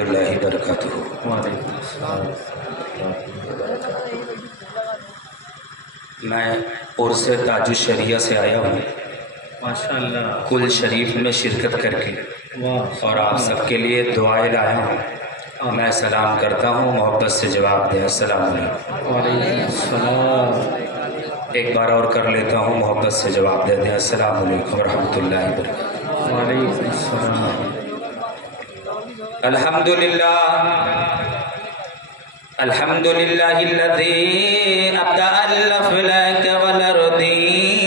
اللہ وبرکاتہ۔ وعلیکم السلام۔ میں عرس تاج الشریعہ سے آیا ہوں، ماشاء اللہ، کل شریف میں شرکت کر کے، واہ، اور آپ سب کے لیے دعائیں لایا ہوں۔ میں سلام کرتا ہوں، محبت سے جواب دیں السلام علیکم۔ وعلیکم السلام۔ ایک بار اور کر لیتا ہوں، محبت سے جواب دے دیں السلام علیکم ورحمۃ اللہ وبرکاتہ۔ وعلیکم السلام۔ الحمدللہ الحمدللہ الذی ابدع الافلاک والارضین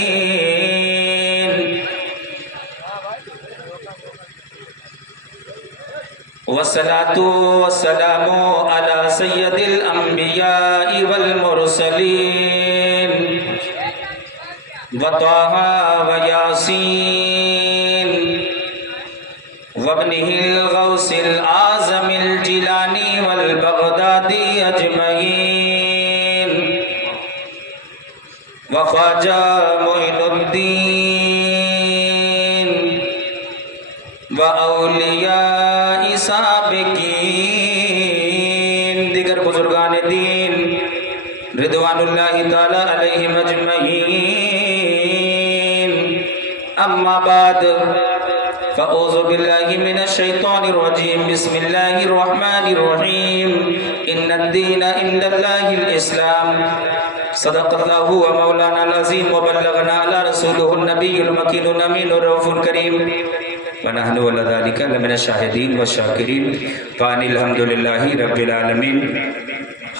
والصلاة والسلام علی سید الانبیاء والمرسلین وطہ ویاسین وابنہ الغوث العظم الجیلانی والبغدادی اجمعین وخواجہ معین الدین واولیاء سابقین، دیگر بزرگان دین رضوان اللہ تعالی علیہم اجمعین۔ اما بعد فاعوذ باللہ من الشیطان الرجیم، بسم اللہ الرحمن الرحیم۔ ان الدین عند اللہ الاسلام، صدق اللہ و مولانا العظیم وبلغنا علی رسولہ النبی المکین الامین الرؤوف الکریم ونحن علی ذلک لمن الشاہدین والشاکرین فان الحمدللہ رب العالمین۔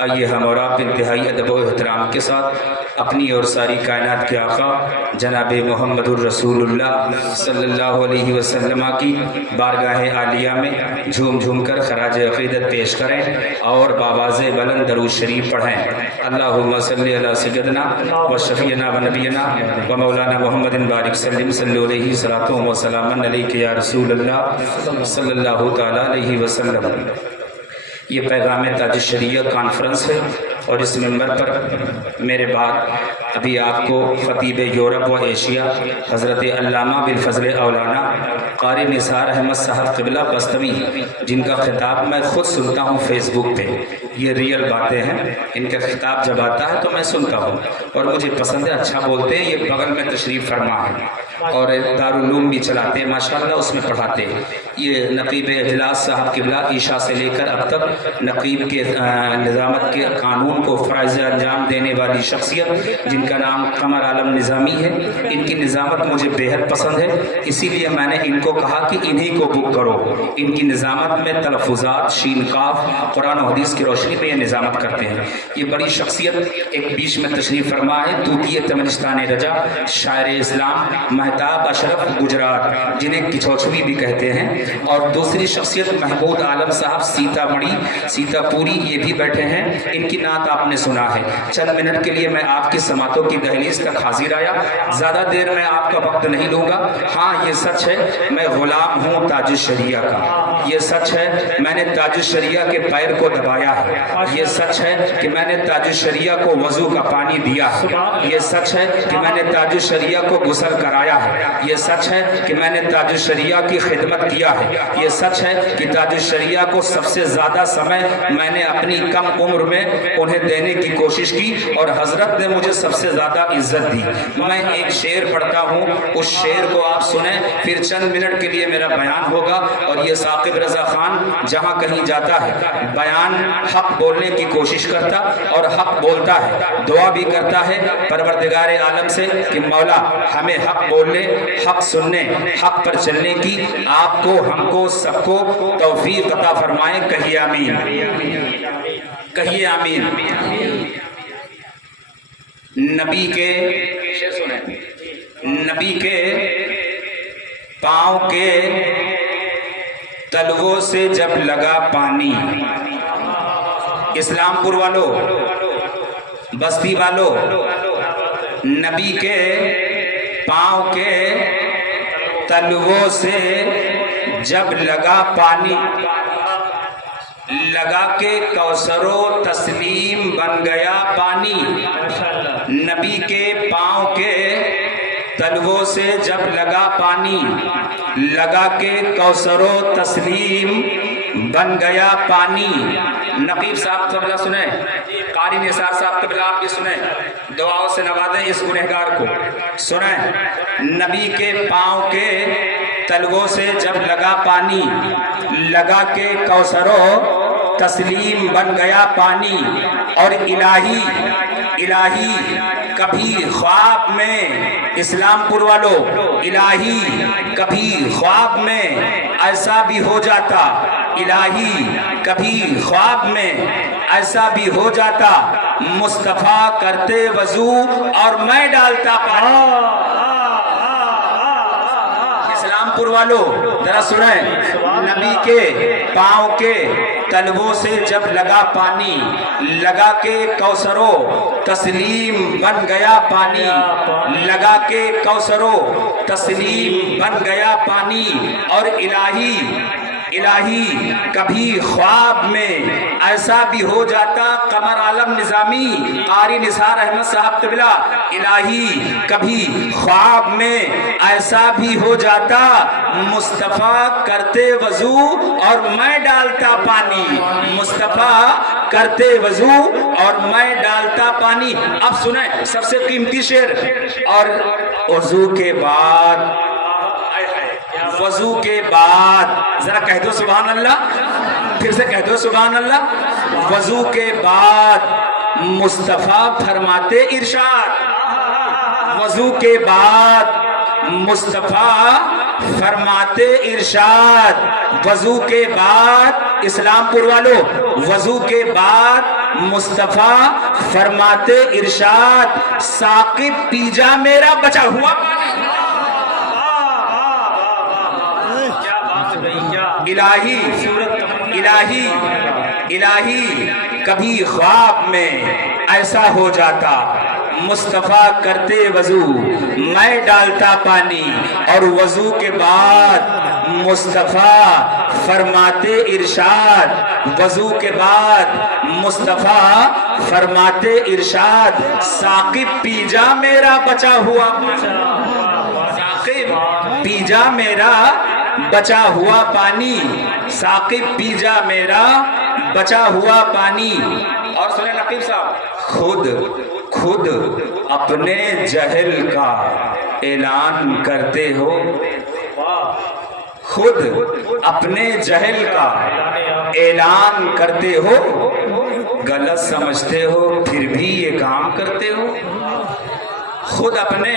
آئیے ہم اور آپ انتہائی ادب و احترام کے ساتھ اپنی اور ساری کائنات کے آقا جناب محمد الرسول اللہ صلی اللہ علیہ وسلم کی بارگاہ عالیہ میں جھوم جھوم کر خراج عقیدت پیش کریں اور بآواز بلند درود شریف پڑھیں۔ اللہم صلی علی سیدنا و شفیعنا و نبینا و مولانا محمد بارک سلم صلی علیہ صلاۃ و سلام علیک یا رسول اللہ صلی اللہ تعالی علیہ وسلم۔ یہ پیغام تاج الشریعہ کانفرنس ہے، اور اس ممبر پر میرے بعد ابھی آپ کو خطیب یورپ و ایشیا حضرت علامہ بالفضل اولانا قاری نثار احمد صاحب قبلہ بستمی، جن کا خطاب میں خود سنتا ہوں فیس بک پہ، یہ ریئل باتیں ہیں، ان کا خطاب جب آتا ہے تو میں سنتا ہوں اور مجھے پسند ہے، اچھا بولتے ہیں۔ یہ بغل میں تشریف فرما ہے اور دارالعلوم بھی چلاتے ہیں ماشاءاللہ، اس میں پڑھاتے ہیں۔ یہ نقیب اجلاس صاحب قبلہ عیشا سے لے کر اب تک نقیب کے نظامت کے قانون کو فرائض انجام دینے والی شخصیت، جن کا نام قمر عالم نظامی ہے۔ ان کی نظامت مجھے بےحد پسند ہے، اسی لیے میں نے ان کو کہا کہ انہی کو بک کرو۔ ان کی نظامت میں تلفظات شین قاف قرآن و حدیث کی روشنی میں یہ نظامت کرتے ہیں۔ یہ بڑی شخصیت ایک بیچ میں تشریف فرما ہے، طوطی تمنستان رجا، شاعر اسلام، مہتاب اشرف گجرات، جنہیں کچھوچھوی بھی کہتے ہیں۔ اور دوسری شخصیت محمود عالم صاحب سیتا مڑی سیتا پوری، یہ بھی بیٹھے ہیں، ان کی نعت آپ نے سنا ہے۔ چند منٹ کے لیے میں آپ کی سماعتوں کی دہلیز تک حاضر آیا، زیادہ دیر میں آپ کا وقت نہیں لوں گا۔ ہاں یہ سچ ہے میں غلام ہوں تاج الشریعہ کا، یہ سچ ہے میں نے تاج الشریعہ کے پیر کو دبایا ہے، یہ سچ ہے کہ میں نے تاج الشریعہ کو وضو کا پانی دیا ہے، یہ سچ ہے کہ میں نے تاج الشریعہ کو غسل کرایا ہے، یہ سچ ہے کہ میں نے تاج الشریعہ کی خدمت کیا ہے، یہ سچ ہے کہ تاج الشریعہ کو سب سے زیادہ سمے میں نے اپنی کم عمر میں انہیں دینے کی کوشش کی، اور حضرت نے مجھے سب سے زیادہ عزت دی۔ میں ایک شعر پڑھتا ہوں، اس شعر کو آپ سنیں، پھر چند منٹ کے لیے میرا بیان ہوگا۔ اور یہ ثاقب رضا خان جہاں کہیں جاتا ہے بیان حق بولنے کی کوشش کرتا اور حق بولتا ہے، دعا بھی کرتا ہے پروردگار عالم سے کہ مولا ہمیں حق بولنے، حق سننے، حق پر چلنے کی آپ کو، ہم کو، سب کو توفیق عطا فرمائے۔ کہیے آمین، کہیے آمین۔ نبی کے پاؤں کے تلووں سے جب لگا پانی، اسلام پور والو، بستی والو، نبی کے پاؤں کے تلووں سے جب لگا پانی، لگا کے کوثر و تسلیم بن گیا پانی۔ نبی کے پاؤں کے تلووں سے جب لگا پانی، لگا کے کوثر و تسلیم بن گیا پانی. نقیب صاحب قبلہ سنیں, قاری نثار صاحب قبلہ آپ بھی سنیں, دعاؤں سے نوازیں اس گنہگار کو. سنیں, نبی کے پاؤں کے تلووں سے جب لگا پانی, لگا کے کوثرو تسلیم بن گیا پانی. اور الہی کبھی خواب میں, اسلام پور والو, الہی کبھی خواب میں ایسا بھی ہو جاتا, الہی کبھی خواب میں ایسا بھی ہو جاتا, مصطفیٰ کرتے وضو اور میں ڈالتا پانی. اسلام پور والو ذرا سنیں, نبی کے پاؤں کے تلووں سے جب لگا پانی, لگا کے کوثرو تسلیم بن گیا پانی, لگا کے کوثرو تسلیم بن گیا پانی. اور الہی کبھی خواب میں ایسا بھی ہو جاتا, قمر عالم نظامی قاری نثار احمد صاحب قبلہ, الہی کبھی خواب میں ایسا بھی ہو جاتا, مصطفیٰ کرتے وضو اور میں ڈالتا پانی. مصطفیٰ کرتے وضو اور میں ڈالتا پانی. اب سنیں سب سے قیمتی شعر. اور وضو کے بعد, وضو کے بعد, ذرا کہہ دو سبحان اللہ, پھر سے کہہ دو سبحان اللہ. وضو کے بعد مصطفیٰ فرماتے ارشاد, وضو کے بعد مصطفیٰ فرماتے ارشاد. وضو کے بعد اسلام پور والو, وضو کے بعد مصطفیٰ فرماتے ارشاد, ثاقب پی جا میرا بچا ہوا پانی. الہی کبھی خواب میں ایسا ہو جاتا, مصطفیٰ کرتے وضو میں ڈالتا پانی. اور وضو کے بعد مصطفیٰ فرماتے ارشاد, وضو کے بعد مصطفیٰ فرماتے ارشاد, ثاقب پی جا میرا بچا ہوا, ثاقب پی جا میرا بچا ہوا پانی, ثاقب پی جا میرا بچا ہوا پانی. اور سنیں نقیب صاحب, خود اپنے جہل کا اعلان کرتے ہو, خود اپنے جہل کا اعلان کرتے ہو, غلط سمجھتے ہو پھر بھی یہ کام کرتے ہو. خود اپنے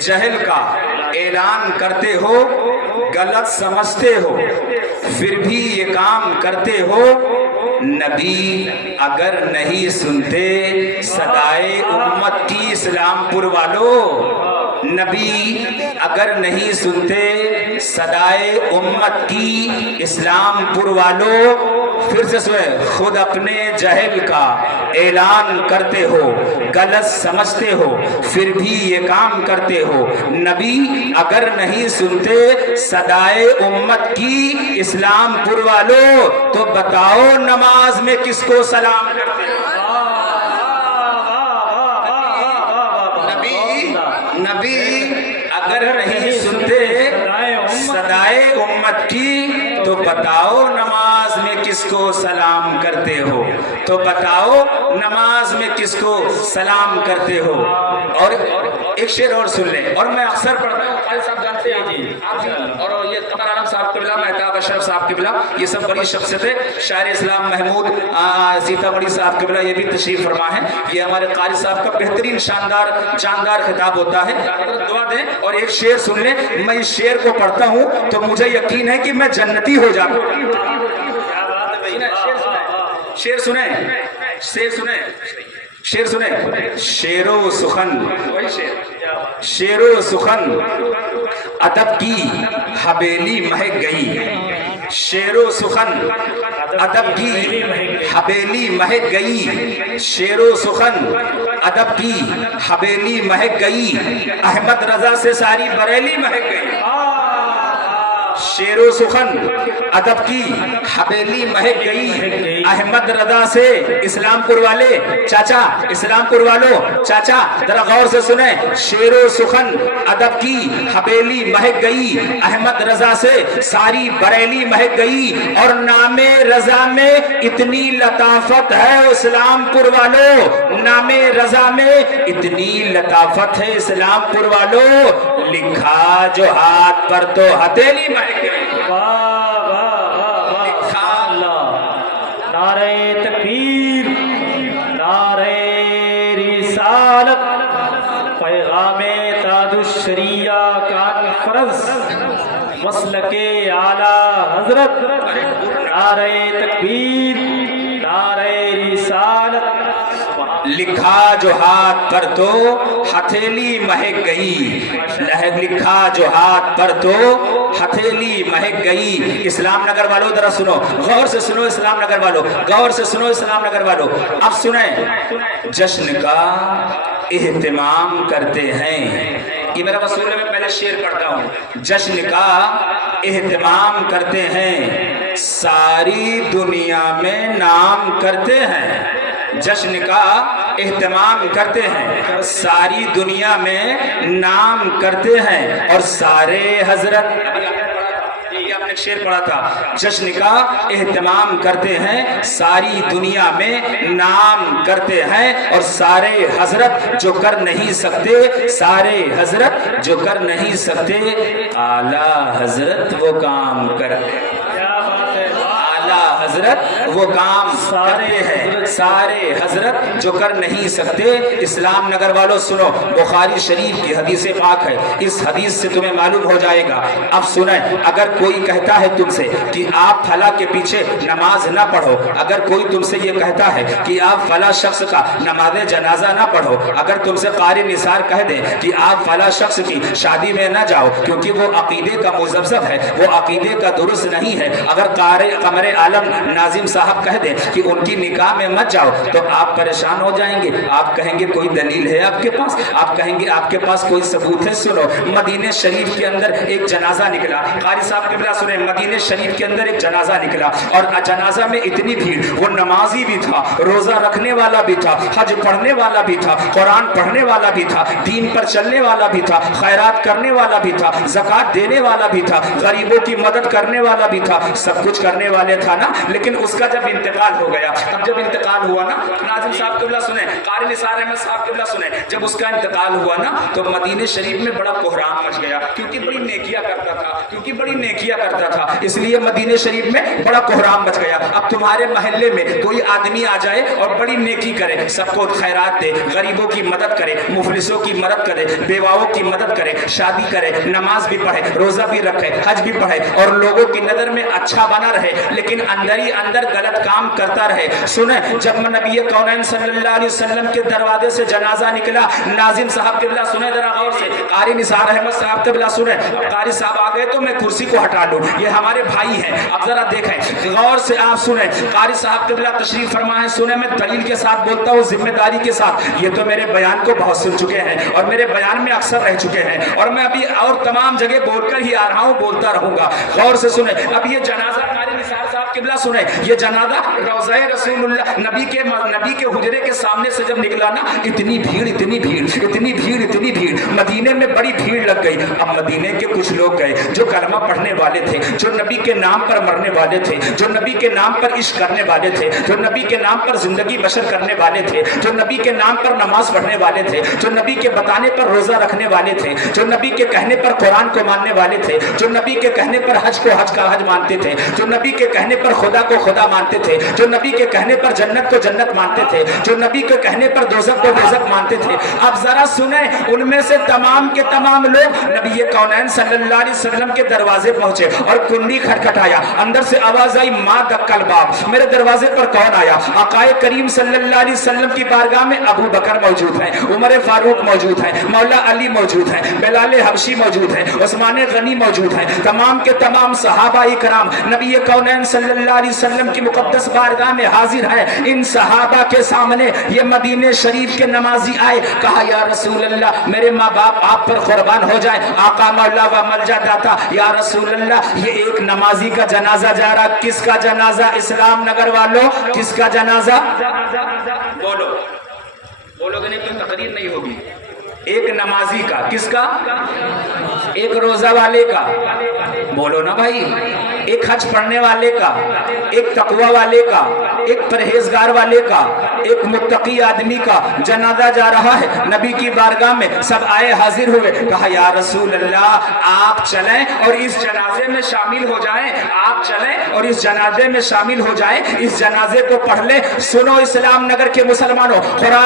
جہل کا اعلان کرتے ہو, غلط سمجھتے ہو پھر بھی یہ کام کرتے ہو. نبی اگر نہیں سنتے صدائے امت کی, اسلام پور والو, نبی اگر نہیں سنتے صدائے امت کی, اسلام پور والو. پھر سے سنیں, خود اپنے جہل کا اعلان کرتے ہو, غلط سمجھتے ہو پھر بھی یہ کام کرتے ہو. نبی اگر نہیں سنتے صدائے امت کی, اسلام پور والو, تو بتاؤ نماز میں کس کو سلام کرتے ہو. نبی اگر نہیں سنتے صدائے امت کی, تو بتاؤ نماز میں کس کو سلام کرتے ہو, تو بتاؤ نماز میں کس کو سلام کرتے ہو. اور ایک شعر اور سن لیں, اور میں اکثر پڑھتا ہوں, خالد صاحب جانتے ہیں جی, اور یہ قمر عالم صاحب قبلہ, مہتاب اشرف صاحب قبلہ, یہ سب بڑی شخصیتیں. شاعر اسلام محمود سیتا مڑی صاحب قبلہ یہ بھی تشریف فرما ہے. یہ ہمارے قاری صاحب کا بہترین شاندار خطاب ہوتا ہے. دعا دیں اور ایک شعر سن لیں. میں اس شعر کو پڑھتا ہوں تو مجھے یقین ہے کہ میں جنتی ہو جاؤں. شعر سنیں, شعر سنیں, شعر سنیں. شعر و سخن, شعر و سخن ادب کی حویلی مہک گئی. شعر و سخن ادب کی حویلی مہک گئی. شعر و سخن ادب کی حویلی مہک گئی. احمد رضا سے ساری بریلی مہک گئی. شیر و سخن ادب کی حویلی مہک گئی احمد رضا سے اسلام پور والے چاچا اسلام پور والوں چاچا ذرا غور سے سنیں شیر و سخن ادب کی حویلی مہک گئی احمد رضا سے ساری بریلی مہک گئی اور نام رضا میں اتنی لطافت ہے اسلام پور والوں نام رضا میں اتنی لطافت ہے اسلام پور والوں لکھا جو ہاتھ پر تو ہتھیلی مہک گئی نعرہ تکبیر نعرہ رسالت پیغام تاج الشریعہ کانفرنس مسلک اعلی حضرت نعرہ تکبیر نعرہ رسالت لکھا جو ہاتھ پر تو ہتھیلی مہک گئی لکھا جو ہاتھ پر تو ہتھیلی مہک گئی اسلام نگر والوں ذرا سنو غور سے سنو اسلام نگر والوں غور سے سنو اسلام نگر والوں اب سنیں جشن کا اہتمام کرتے ہیں یہ میرا وصول ہے میں پہلے شعر پڑھتا ہوں جشن کا اہتمام کرتے ہیں ساری دنیا میں نام کرتے ہیں جشن کا اہتمام کرتے ہیں ساری دنیا میں نام کرتے ہیں اور سارے حضرت یہ آپ نے شعر پڑھا تھا جشن کا اہتمام کرتے ہیں ساری دنیا میں نام کرتے ہیں اور سارے حضرت جو کر نہیں سکتے سارے حضرت جو کر نہیں سکتے اعلیٰ حضرت وہ کام کرتے حضرت وہ کام کرتے ہیں سارے حضرت جو کر نہیں سکتے اسلام نگر والوں سنو بخاری شریف کی حدیث پاک ہے اس حدیث سے تمہیں معلوم ہو جائے گا اب سنیں اگر کوئی کہتا ہے تم سے کہ آپ فلاں کے پیچھے نماز نہ پڑھو اگر کوئی تم سے یہ کہتا ہے کہ آپ فلاں شخص کا نماز جنازہ نہ پڑھو اگر تم سے قاری نثار کہہ دے کہ آپ فلاں شخص کی شادی میں نہ جاؤ کیونکہ وہ عقیدے کا مذبذب ہے وہ عقیدے کا درست نہیں ہے اگر قاری قمر عالم ناظم صاحب کہہ دیں کہ ان کی نکاح میں مت جاؤ تو آپ پریشان ہو جائیں گے آپ کہیں گے کوئی دلیل ہے آپ کے پاس آپ کہیں گے آپ کے پاس کوئی ثبوت ہے سنو مدینہ شریف کے اندر ایک جنازہ نکلا قاری صاحب قبلہ سنیں مدینہ شریف کے اندر ایک جنازہ نکلا اور جنازہ میں اتنی بھیڑ وہ نمازی بھی تھا روزہ رکھنے والا بھی تھا حج پڑھنے والا بھی تھا قرآن پڑھنے والا بھی تھا دین پر چلنے والا بھی تھا خیرات کرنے والا بھی تھا زکوٰۃ دینے والا بھی تھا غریبوں کی مدد کرنے والا بھی تھا سب کچھ کرنے والے تھا نا لیکن اس کا جب انتقال ہو گیا اب جب انتقال ہوا نا ناظم صاحب قبلہ سنیں قاری نثار احمد صاحب قبلہ سنیں جب اس کا انتقال ہوا نا تو مدینہ شریف میں بڑا کوہرام مچ گیا کیونکہ بڑی نیکیاں کرتا تھا اس لیے مدینہ شریف میں بڑا کوہرام مچ گیا اب تمہارے محلے میں کوئی آدمی آ جائے اور بڑی نیکی کرے سب کو خیرات دے غریبوں کی مدد کرے مفلسوں کی مدد کرے بیواؤں کی مدد کرے شادی کرے نماز بھی پڑھے روزہ بھی رکھے حج بھی پڑھے اور لوگوں کی نظر میں اچھا بنا رہے لیکن اندر ہی اندر غلط کام کرتا رہے سنیں جب نبی کونین صلی اللہ علیہ وسلم کے دروازے سے جنازہ نکلا ناظم صاحب قبلہ سنیں ذرا غور سے قاری نثار احمد صاحب قبلہ سنیں قاری صاحب آ گئے تو میں کرسی کو ہٹا لوں یہ ہمارے بھائی ہیں اب ذرا دیکھیں غور سے آپ سنیں قاری صاحب قبلہ تشریف فرما ہے سنیں میں دلیل کے ساتھ بولتا ہوں ذمہ داری کے ساتھ یہ تو میرے بیان کو بہت سن چکے ہیں اور میرے بیان میں اکثر رہ چکے ہیں اور میں ابھی اور تمام جگہ بول کر ہی آ رہا ہوں بولتا رہوں گا غور سے سنیں اب یہ جنازہ قاری نثار صاحب قبلہ سنیں یہ جنازہ روضہ رسول اللہ نبی کے حجرے کے سامنے سے جب نکلا نا اتنی بھیڑ مدینے میں بڑی بھیڑ لگ گئی اب مدینے کے کچھ لوگ گئے جو کلمہ پڑھنے والے تھے جو نبی کے نام پر مرنے والے تھے جو نبی کے نام پر عشق کرنے والے تھے جو نبی کے نام پر زندگی بشر کرنے والے تھے جو نبی کے نام پر نماز پڑھنے والے تھے جو نبی کے بتانے پر روزہ رکھنے والے تھے جو نبی کے کہنے پر قرآن کو ماننے والے تھے جو نبی کے کہنے پر حج کو حج کا حج مانتے تھے جو نبی کے کہنے پر خدا کو خدا مانتے تھے جو نبی کے کہنے پر جنت کو جنت مانتے تھے جو نبی کے کہنے پر دوزخ کو دوزخ مانتے تھے اب ذرا سنیں ان میں سے تمام کے تمام لوگ نبی کونین صلی اللہ علیہ وسلم کے دروازے پہنچے اور کنڈی کھٹکھٹایا اندر سے آواز آئی ما دقل باب میرے دروازے پر کون آیا آقائے کریم صلی اللہ علیہ وسلم کی بارگاہ میں ابو بکر موجود ہیں عمر فاروق موجود ہیں مولا علی موجود ہیں بلال حبشی موجود ہیں عثمان غنی موجود ہیں تمام کے تمام صحابہ کرام نبی کونین صلی اللہ علیہ وسلم کی مقدس بارگاہ میں حاضر ہے. ان صحابہ کے سامنے یہ مدینے شریف کے نمازی آئے. کہا یا رسول اللہ میرے ماں باپ آپ پر قربان ہو جائیں, آقا مولا و ملجا داتا. یا رسول اللہ یہ ایک نمازی کا جنازہ جا رہا. کس کا جنازہ اسلام نگر والوں, کس کا جنازہ؟ بولو بولو کہ نہیں تو تقریر نہیں ہوگی. ایک نمازی کا, کس کا؟ ایک روزہ والے کا. بولو نا بھائی. ایک حج پڑھنے والے کا, ایک تقوی والے کا, ایک پرہیزگار والے کا, ایک متقی آدمی کا جنازہ جا رہا ہے. نبی کی بارگاہ میں سب آئے, حاضر ہوئے. کہا یا رسول اللہ آپ چلیں اور اس جنازے میں شامل ہو جائیں. آپ چلیں اور اس جنازے میں شامل ہو جائیں. اس جنازے کو پڑھ لیں. سنو اسلام نگر کے مسلمانوں, خدا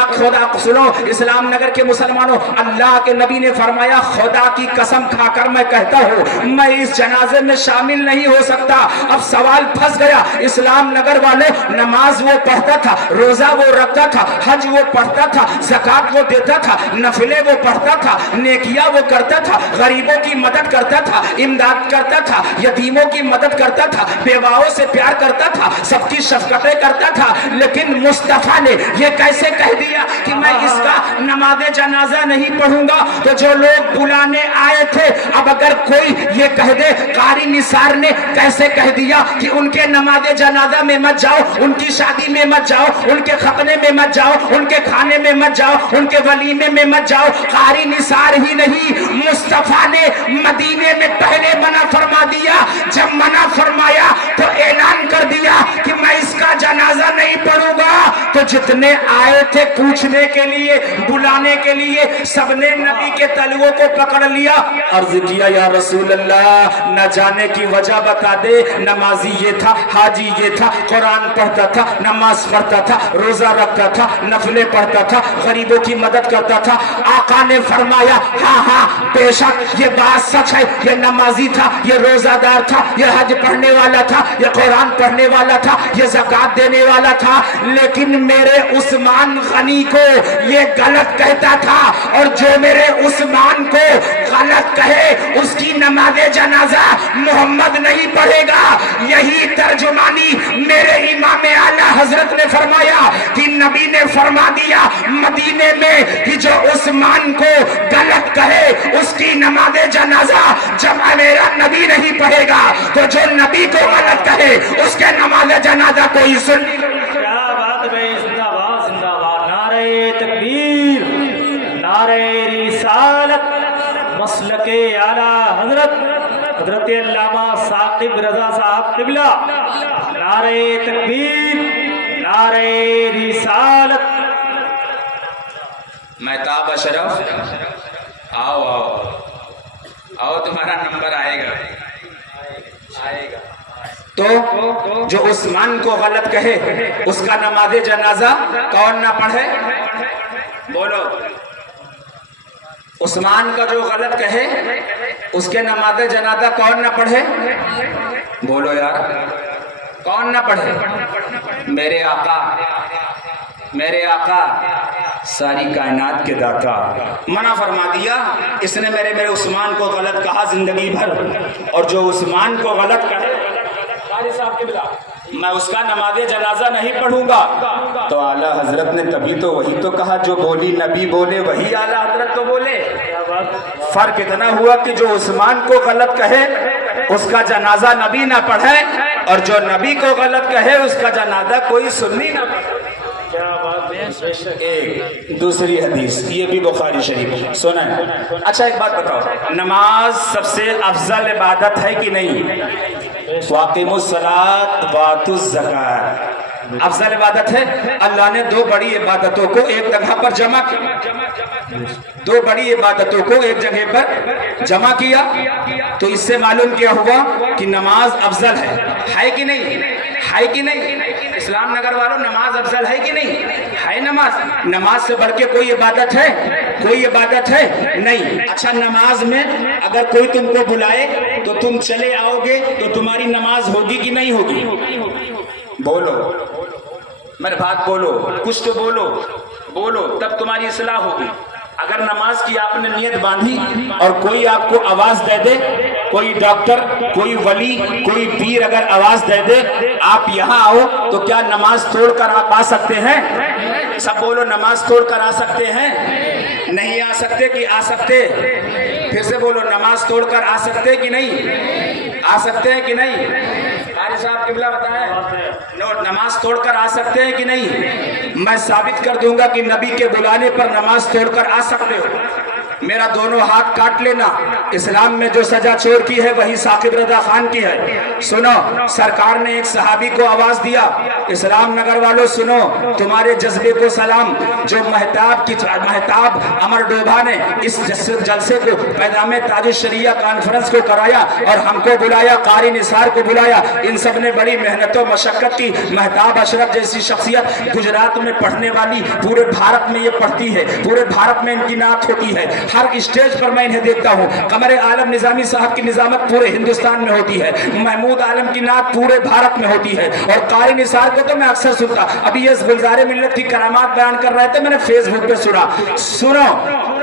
سنو اسلام نگر کے مسلمانوں, اللہ کے نبی نے فرمایا خدا کی قسم کھا کر میں کہتا ہوں میں اس جنازے میں شامل نہیں ہو سکتا. اب سوال پھنس گیا. اسلام نگر والے نماز وہ پڑھتا تھا, روزہ وہ رکھتا تھا, حج وہ پڑھتا تھا, زکات وہ دیتا تھا, نفلیں وہ پڑھتا تھا, نیکیاں وہ کرتا تھا, غریبوں کی مدد کرتا تھا, امداد کرتا تھا, یتیموں کی مدد کرتا تھا, بیواؤں سے پیار کرتا تھا, سب کی شفقتیں کرتا تھا. لیکن مصطفیٰ نے یہ کیسے کہہ دیا کہ میں اس کا نماز جنازہ نہیں پڑھوں گا؟ تو جو لوگ بلانے آئے تھے, اب اگر کوئی یہ کہہ دے قاری نثار نے کیسے کہہ دیا کہ ان کے نماز جنازہ میں مت جاؤ, ان کی شادی میں مت جاؤ, ان کے ختنے میں مت جاؤ, ان کے کھانے میں مت جاؤ, ان کے ولیمے میں مت جاؤ. قاری نثار ہی نہیں, مصطفیٰ نے مدینے میں پہلے منع فرما دیا. جب منع فرمایا تو اعلان کر دیا کہ میں اس کا جنازہ نہیں پڑھوں گا. تو جتنے آئے تھے پوچھنے کے لیے, بلانے کے لیے, سب نے نبی کے تلووں کو پکڑ لیا. عرض کیا یا رسول اللہ نہ جانے کی وجہ بتا دے. نمازی یہ تھا, حاجی یہ تھا, قرآن پڑھتا تھا, نماز پڑھتا تھا, روزہ رکھتا تھا, نفلیں پڑھتا تھا, غریبوں کی مدد کرتا تھا. آقا نے فرمایا ہاں ہاں بے شک یہ بات سچ ہے, یہ نمازی تھا, یہ روزہ دار تھا, یہ حج پڑھنے والا تھا, یہ قرآن پڑھنے والا تھا, یہ زکات دینے والا تھا. لیکن میرے عثمان غنی کو یہ غلط کہتا تھا, اور جو میرے عثمان کو غلط کہے اس کی نماز جنازہ محمد نہیں پڑھے گا. یہی ترجمانی میرے امام اعلی حضرت نے فرمایا کہ نبی نے فرما دیا مدینے میں کہ جو عثمان کو غلط کہے اس کی نماز جنازہ جب میرا نبی نہیں پڑھے گا, تو جو نبی کو غلط کہے اس کے نماز جنازہ کوئی سن. کیا بات ہے, زندہ باد زندہ باد. نعرہ تکبیر, نعرہ رسالت, مسلک اعلیٰ حضرت علامہ ثاقب رضا صاحب قبلہ. نعرہ تکبیر, نعرہ رسالت. مہتاب اشرف آؤ آؤ آؤ, تمہارا نمبر آئے گا. تو جو عثمان کو غلط کہے اس کا نماز جنازہ کون نہ پڑھے؟ بولو. عثمان کا جو غلط کہے اس کے نماز جنازہ کون نہ پڑھے؟ بولو یار, کون نہ پڑھے؟ میرے آقا ساری کائنات کے داتا منع فرما دیا. اس نے میرے عثمان کو غلط کہا زندگی بھر, اور جو عثمان کو غلط کہے میں اس کا نماز جنازہ نہیں پڑھوں گا. تو اعلیٰ حضرت نے تبھی تو وہی تو کہا جو بولی نبی بولے وہی اعلیٰ حضرت تو بولے. فرق اتنا ہوا کہ جو عثمان کو غلط کہے اس کا جنازہ نبی نہ پڑھے, اور جو نبی کو غلط کہے اس کا جنازہ کوئی سنی نہ پڑھے. ایک دوسری حدیث, یہ بھی بخاری شریف سنیں. اچھا ایک بات بتاؤ, نماز سب سے افضل عبادت ہے کہ نہیں؟ وَأَقِيمُوا الصَّلَاةَ وَآتُوا الزَّكَاةَ افضل عبادت ہے. اللہ نے دو بڑی عبادتوں کو ایک جگہ پر جمع کیا, دو بڑی عبادتوں کو ایک جگہ پر جمع کیا. تو اس سے معلوم کیا ہوا کہ نماز افضل ہے کہ نہیں؟ ہے کہ نہیں؟ اسلام نگر والوں نماز افضل ہے کہ نہیں؟ ہے. نماز سے بڑھ کے کوئی عبادت ہے؟ کوئی عبادت ہے نہیں. اچھا نماز میں اگر کوئی تم کو بلائے تو تم چلے آؤ گے تو تمہاری نماز ہوگی کہ نہیں ہوگی؟ بولو میرے بات, بولو کچھ تو بولو تب تمہاری اصلاح ہوگی. اگر نماز کی آپ نے نیت باندھی اور کوئی آپ کو آواز دے دے، کوئی ڈاکٹر، کوئی ولی، کوئی پیر اگر آواز دے دے آپ یہاں آؤ، تو کیا نماز توڑ کر آپ آ سکتے ہیں؟ سب بولو، نماز توڑ کر آ سکتے ہیں؟ نہیں آ سکتے کہ آ سکتے؟ پھر سے بولو، نماز توڑ کر آ سکتے کہ نہیں؟ آ سکتے ہیں کہ نہیں؟ قاری صاحب قبلہ بتائیں، نماز توڑ کر آ سکتے ہیں کہ نہیں؟ میں ثابت کر دوں گا کہ نبی کے بلانے پر نماز توڑ کر آ سکتے ہو۔ میرا دونوں ہاتھ کاٹ لینا، اسلام میں جو سزا چور کی ہے وہی ثاقب رضا خان کی ہے۔ سنو، سرکار نے ایک صحابی کو آواز دیا، اسلام نگر والوں سنو، تمہارے جذبے کو سلام، جو مہتاب امر ڈوبھا نے اس جلسے کو پیغام تاج الشریعہ کانفرنس کو کرایا اور ہم کو بلایا، قاری نثار کو بلایا، ان سب نے بڑی محنت و مشقت کی۔ مہتاب اشرف جیسی شخصیت گجرات میں پڑھنے والی پورے بھارت میں یہ پڑھتی ہے، پورے بھارت میں ان کی نعت ہوتی ہے، ہر اسٹیج پر میں انہیں دیکھتا ہوں۔ قمر عالم نظامی صاحب کی نظامت پورے ہندوستان میں ہوتی ہے، محمود عالم کی نعت پورے بھارت میں ہوتی ہے، اور قاری نثار کو تو میں اکثر سنتا۔ ابھی یہ گلزار ملت کی کرامات بیان کر رہے تھے، میں نے فیس بک پہ سنا۔ سنو،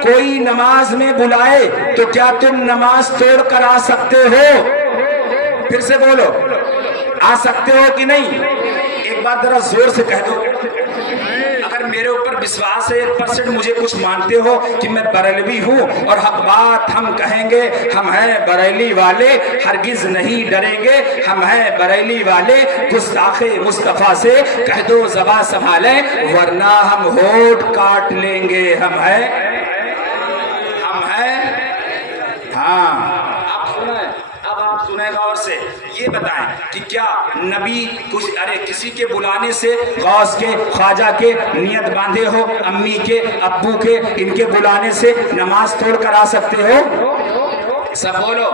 کوئی نماز میں بلائے تو کیا تم نماز توڑ کر آ سکتے ہو؟ پھر سے بولو، آ سکتے ہو کہ نہیں؟ ایک بار ذرا زور سے کہہ دو۔ اگر میرے اوپر وشواس ہے 1% مجھے کچھ مانتے ہو کہ میں بریلوی ہوں اور حق بات ہم کہیں گے، ہم ہیں بریلی والے، ہرگز نہیں ڈریں گے، ہم ہیں بریلی والے، گستاخ مصطفیٰ سے کہہ دو زبان سنبھالیں ورنہ ہم ہونٹ کاٹ لیں گے۔ ہم ہیں ہاں۔ اب آپ سنیں غور سے، یہ بتائیں کہ کیا نبی کسی کے بلانے سے، غوث کے، خواجہ کے نیت باندھے ہو، امی کے، ابو کے، ان کے بلانے سے نماز توڑ کر آ سکتے ہو؟ سب بولو،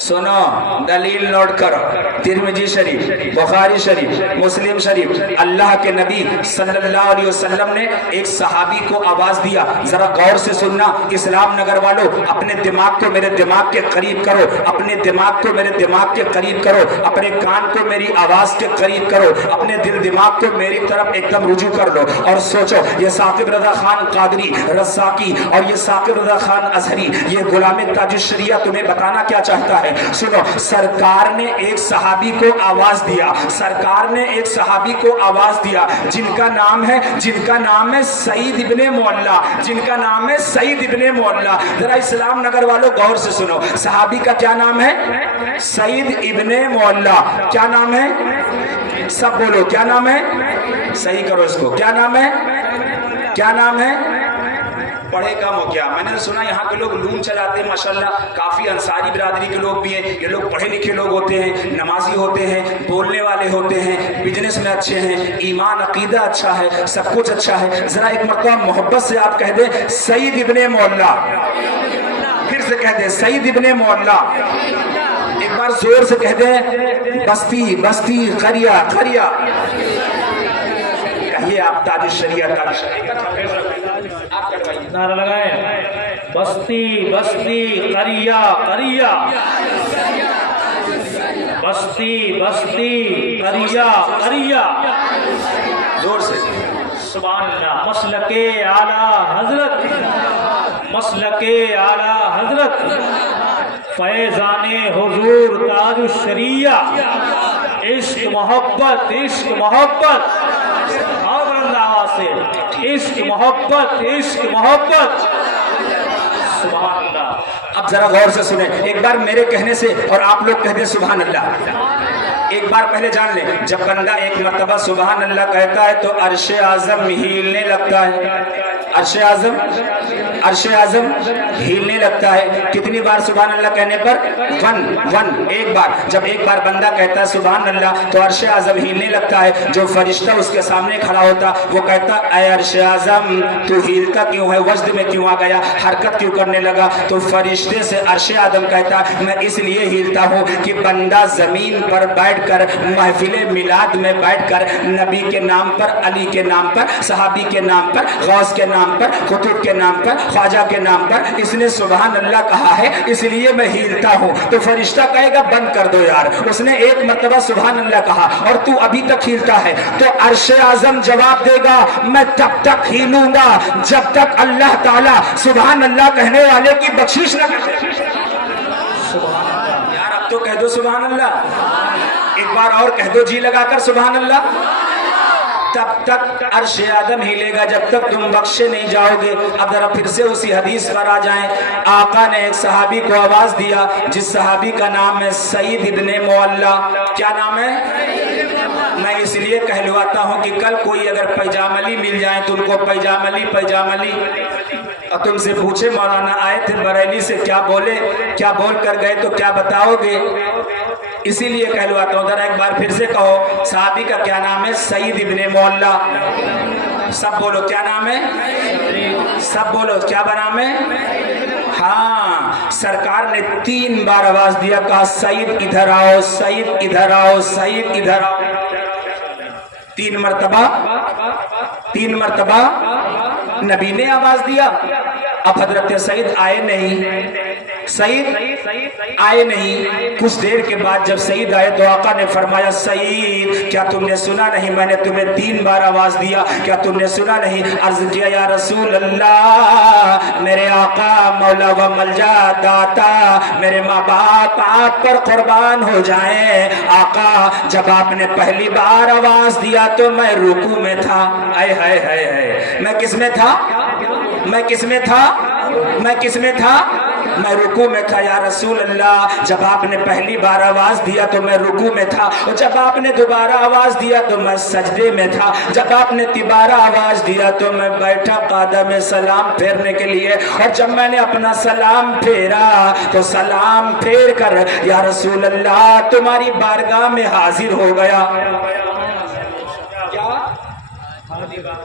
سنو، دلیل نوٹ کرو، ترمذی شریف، بخاری شریف، مسلم شریف۔ اللہ کے نبی صلی اللہ علیہ وسلم نے ایک صحابی کو آواز دیا، ذرا غور سے سننا اسلام نگر والوں، اپنے دماغ کو میرے دماغ کے قریب کرو، اپنے دماغ کو میرے دماغ کے قریب کرو، اپنے کان کو میری آواز کے قریب کرو، اپنے دل دماغ کو میری طرف ایک دم رجوع کر لو اور سوچو، یہ ثاقب رضا خان قادری رزاقی اور یہ ثاقب رضا خان ازہری، یہ غلام تاج الشریعہ تمہیں بتانا کیا چاہتا ہے؟ سنو، سرکار نے ایک صحابی کو آواز دیا، سرکار نے ایک صحابی کو آواز دیا جن کا نام ہے سعید ابن معلہ، جن کا نام ہے سعید ابن معلہ۔ ذرا اسلام نگر والوں غور سے سنو، صحابی کا کیا نام ہے؟ سعید ابن معلہ۔ کیا نام ہے؟ سب بولو، کیا نام ہے؟ صحیح کرو اس کو، کیا نام ہے؟ کیا نام ہے؟ پڑھے کم ہو کیا؟ میں نے سنا یہاں کے لوگ لون چلاتے ہیں، ماشاءاللہ کافی انصاری برادری کے لوگ بھی ہیں، یہ لوگ پڑھے لکھے لوگ ہوتے ہیں، نمازی ہوتے ہیں، بولنے والے ہوتے ہیں، بزنس میں اچھے ہیں، ایمان عقیدہ اچھا ہے، سب کچھ اچھا ہے۔ ذرا ایک مرتبہ محبت سے آپ کہہ دیں سعید ابن معلہ، پھر سے کہہ دیں سعید ابن معلہ، ایک بار زور سے کہہ دیں بستی بستی قریہ قریہ، کہیے آپ تاج الشریعہ نعرہ لگائیں، بستی بستی قریہ قریہ، بستی بستی قریہ قریہ، زور سے سبحان اللہ۔ مسلک اعلیٰ حضرت، مسلک اعلیٰ حضرت، فیضان حضور تاج الشریعہ، عشق محبت، عشق محبت، اور بلند آواز سے عشق محبت، عشق محبت، سبحان اللہ۔ اب ذرا غور سے سنیں، ایک بار میرے کہنے سے اور آپ لوگ کہہ دیں سبحان اللہ۔ ایک بار پہلے جان لیں، جب بندہ ایک مرتبہ سبحان اللہ کہتا ہے تو عرش اعظم ہلنے لگتا ہے، عرش اعظم ہلنے لگتا ہے۔ کتنی بار سبحان اللہ کہنے پر؟ ون، ایک بار۔ جب ایک بار بندہ کہتا ہے سبحان اللہ تو عرش اعظم ہلنے لگتا ہے۔ جو فرشتہ اس کے سامنے کھڑا ہوتا وہ کہتا اے عرش اعظم تو ہلتا کیوں ہے، وجد میں کیوں آ گیا، حرکت کیوں کرنے لگا؟ تو فرشتے سے عرش اعظم کہتا میں اس لیے ہلتا ہوں کہ بندہ زمین پر بیٹھ کر، محفل میلاد میں بیٹھ کر، نبی کے نام پر، علی کے نام پر، صحابی کے نام پر، غوث کے نام نام پر, قطب کے نام پر, خواجہ کے نام پر اس نے سبحان اللہ کہا ہے اس لیے میں ہیلتا ہوں. تو فرشتہ کہے گا بند کر دو یار, اس نے ایک مرتبہ سبحان اللہ کہا اور تو ابھی تک ہیلتا ہے. تو عرش اعظم جواب دے گا میں تب تک ہیلوں گا جب تک اللہ تعالیٰ سبحان اللہ کہنے والے کی بخشش نہ کرے. یار اب تو کہہ دو سبحان اللہ, ایک بار اور کہہ دو جی لگا کر سبحان اللہ. تب تک عرش آدم ہلے گا جب تک تم بخشے نہیں جاؤ گے. اب ذرا پھر سے اسی حدیث پر آ جائیں. آقا نے ایک صحابی کو آواز دیا جس صحابی کا نام ہے سعید ابن معلا. کیا نام ہے؟ میں اس لیے کہلواتا ہوں کہ کل کوئی اگر پیجاملی مل جائے تو ان کو پیجاملی اور تم سے پوچھے مولانا آئے تھے بریلی سے کیا بولے, کیا بول کر گئے تو کیا بتاؤ گے. اسی لیے کہلواتا ہوں. ذرا ایک بار پھر سے کہو صحابی کا کیا نام ہے؟ سعید ابن معلا. سب بولو کیا نام ہے, سب بولو کیا نام ہے. ہاں سرکار نے 3 بار آواز دیا, کہا سعید ادھر آؤ, سعید ادھر آؤ, سعید ادھر آؤ. 3 مرتبہ نبی نے آواز دیا. اب حضرت سعید آئے نہیں. کچھ دیر کے بعد جب سعید آئے تو آقا نے فرمایا سعید کیا تم نے سنا نہیں, میں نے تمہیں 3 بار آواز دیا, کیا تم نے سنا نہیں؟ عرض کیا یا رسول اللہ میرے آقا مولا و ملجا داتا میرے ماں باپ آپ پر قربان ہو جائیں. آقا جب آپ نے پہلی بار آواز دیا تو میں رکوع میں تھا. اے ہائے ہائے ہائے, میں کس میں تھا؟ میں رکوع میں تھا. یا رسول اللہ جب آپ نے پہلی بار آواز دیا تو میں رکوع میں تھا, اور جب آپ نے دوبارہ آواز دیا تو میں سجدے میں تھا, جب آپ نے تیبارہ آواز دیا تو میں بیٹھا قادہ میں سلام پھیرنے کے لیے, اور جب میں نے اپنا سلام پھیرا تو سلام پھیر کر یا رسول اللہ تمہاری بارگاہ میں حاضر ہو گیا.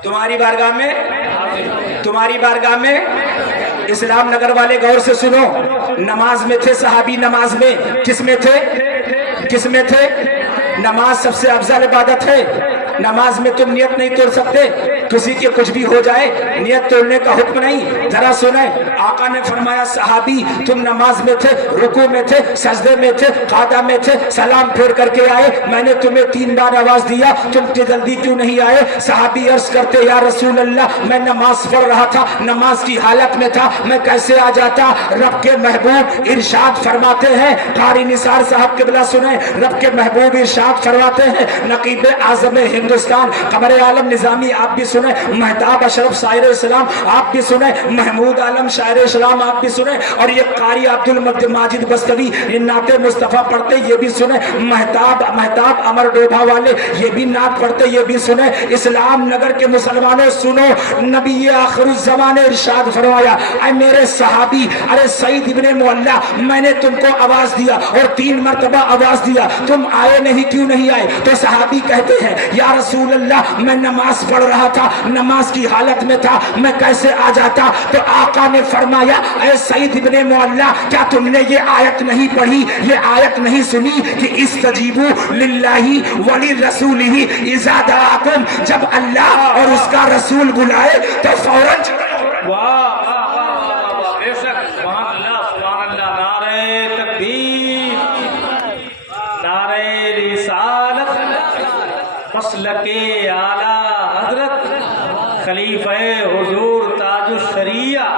تمہاری بارگاہ میں اسلام نگر والے غور سے سنو. نماز میں تھے صحابی, نماز میں کس میں تھے؟ نماز سب سے افضل عبادت ہے. نماز میں تم نیت نہیں توڑ سکتے, کسی کے کچھ بھی ہو جائے نیت توڑنے کا حکم نہیں. ذرا سنیں, آقا نے فرمایا صحابی تم نماز میں تھے, رکوع میں تھے, سجدے میں تھے, قعدہ میں تھے, سلام پھیر کر کے آئے, میں نے تمہیں 3 بار آواز دیا, تم جلدی کیوں نہیں آئے؟ صحابی عرض کرتے یا رسول اللہ میں نماز پڑھ رہا تھا, نماز کی حالت میں تھا, میں کیسے آ جاتا؟ رب کے محبوب ارشاد فرماتے ہیں, قاری نثار صاحب قبلہ سنیں, رب کے محبوب ارشاد فرماتے ہیں, نقیب اعظم ہندوستان قمر عالم نظامی آپ بھی سنیں, مہتاب اشرف شاعر اسلام آپ بھی سنیں, محمود عالم شاعر اسلام آپ بھی سنیں, اور یہ قاری عبد الماجد بستوی یہ نعت مصطفیٰ پڑھتے یہ بھی سنیں, مہتاب امر ڈوبھا والے یہ بھی نعت پڑھتے یہ بھی سنیں. اسلام نگر کے مسلمانوں سنو, نبی آخر الزمان ارشاد فرمایا اے میرے صحابی, ارے سعید ابن معلا میں نے تم کو آواز دیا اور 3 مرتبہ آواز دیا, تم آئے نہیں, کیوں نہیں آئے؟ تو صحابی کہتے ہیں یا رسول اللہ میں نماز پڑھ رہا تھا, نماز کی حالت میں تھا, میں کیسے آ جاتا؟ تو آقا نے فرمایا اے سعید ابن معلا کیا تم نے یہ آیت نہیں پڑھی, یہ آیت نہیں سنی کہ استجیبوا للہ ولرسولہ اذا دعاکم, جب اللہ اور اس کا رسول بلائے تو فوراً بے شک. سبحان اللہ, نعرہ تکبیر, نعرہ رسالت, مسلک اعلیٰ حضرت خلیفہ حضور تاج الشریعہ.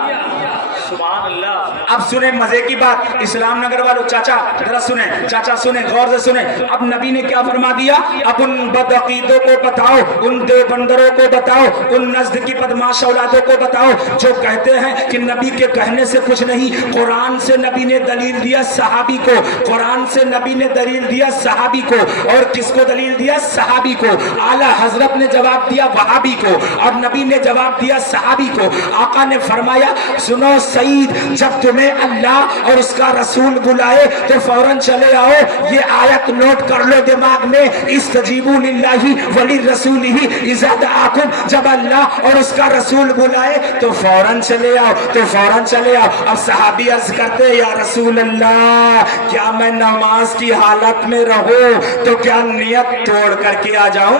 سبحان اللہ. اب سنیں مزے کی بات, اسلام نگر والوں چاچا ذرا سنیں, چاچا سنیں, غور سے سنیں. اب نبی نے کیا فرما دیا؟ اب ان بدعقیدوں کو بتاؤ, ان دیوبندروں کو بتاؤ, ان نزد کی بدماش اولادوں کو بتاؤ جو کہتے ہیں کہ نبی کے کہنے سے کچھ نہیں. قرآن سے نبی نے دلیل دیا صحابی کو, قرآن سے نبی نے دلیل دیا صحابی کو, اور کس کو دلیل دیا؟ صحابی کو. اعلیٰ حضرت نے جواب دیا وہابی کو, اور نبی نے جواب دیا صحابی کو. آقا نے فرمایا سنو سعید, جب تمہیں اللہ اور اس کا رسول بلائے تو فوراً چلے آؤ. یہ آیت نوٹ کر لو دماغ میں, استجیبوا للہ ولرسولہ اذا دعاکم, جب اللہ اور اس کا رسول بلائے تو فوراً چلے آؤ, تو فوراً چلے آؤ. اب صحابی عرض کرتے یا رسول اللہ کیا میں نماز کی حالت میں رہوں تو کیا نیت توڑ کر کے آ جاؤں؟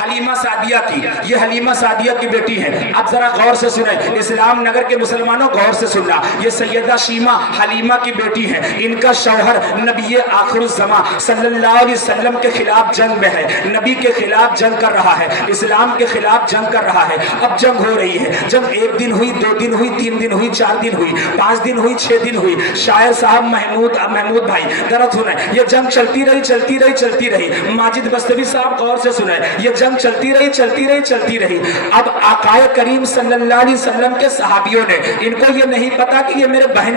حلیمہ سعدیہ کی، یہ حلیمہ سعدیہ کی بیٹی ہیں. اب ذرا غور سے سنیں اسلام نگر کے مسلمانوں، غور سے سننا. یہ سیدہ شیمہ حلیمہ کی بیٹی ہیں. ان کا شوہر نبی آخر الزمان صلی اللہ علیہ وسلم کے خلاف جنگ میں ہے، نبی کے خلاف جنگ کر رہا ہے، اسلام کے خلاف جنگ کر رہا ہے. اب جنگ ہو رہی ہے. جنگ 1 دن ہوئی، 2 دن ہوئی، 3 دن ہوئی، 4 دن ہوئی، 5 دن ہوئی، 6 دن ہوئی. شاعر صاحب محمود بھائی ذرا سنیں، یہ جنگ چلتی رہی. ماجد بستوی صاحب غور سے سنیں، یہ جنگ چلتی رہی. اب آقا کریم صلی اللہ علیہ وسلم کے صحابیوں نے، ان کو یہ نہیں پتا کہ یہ میرے بہن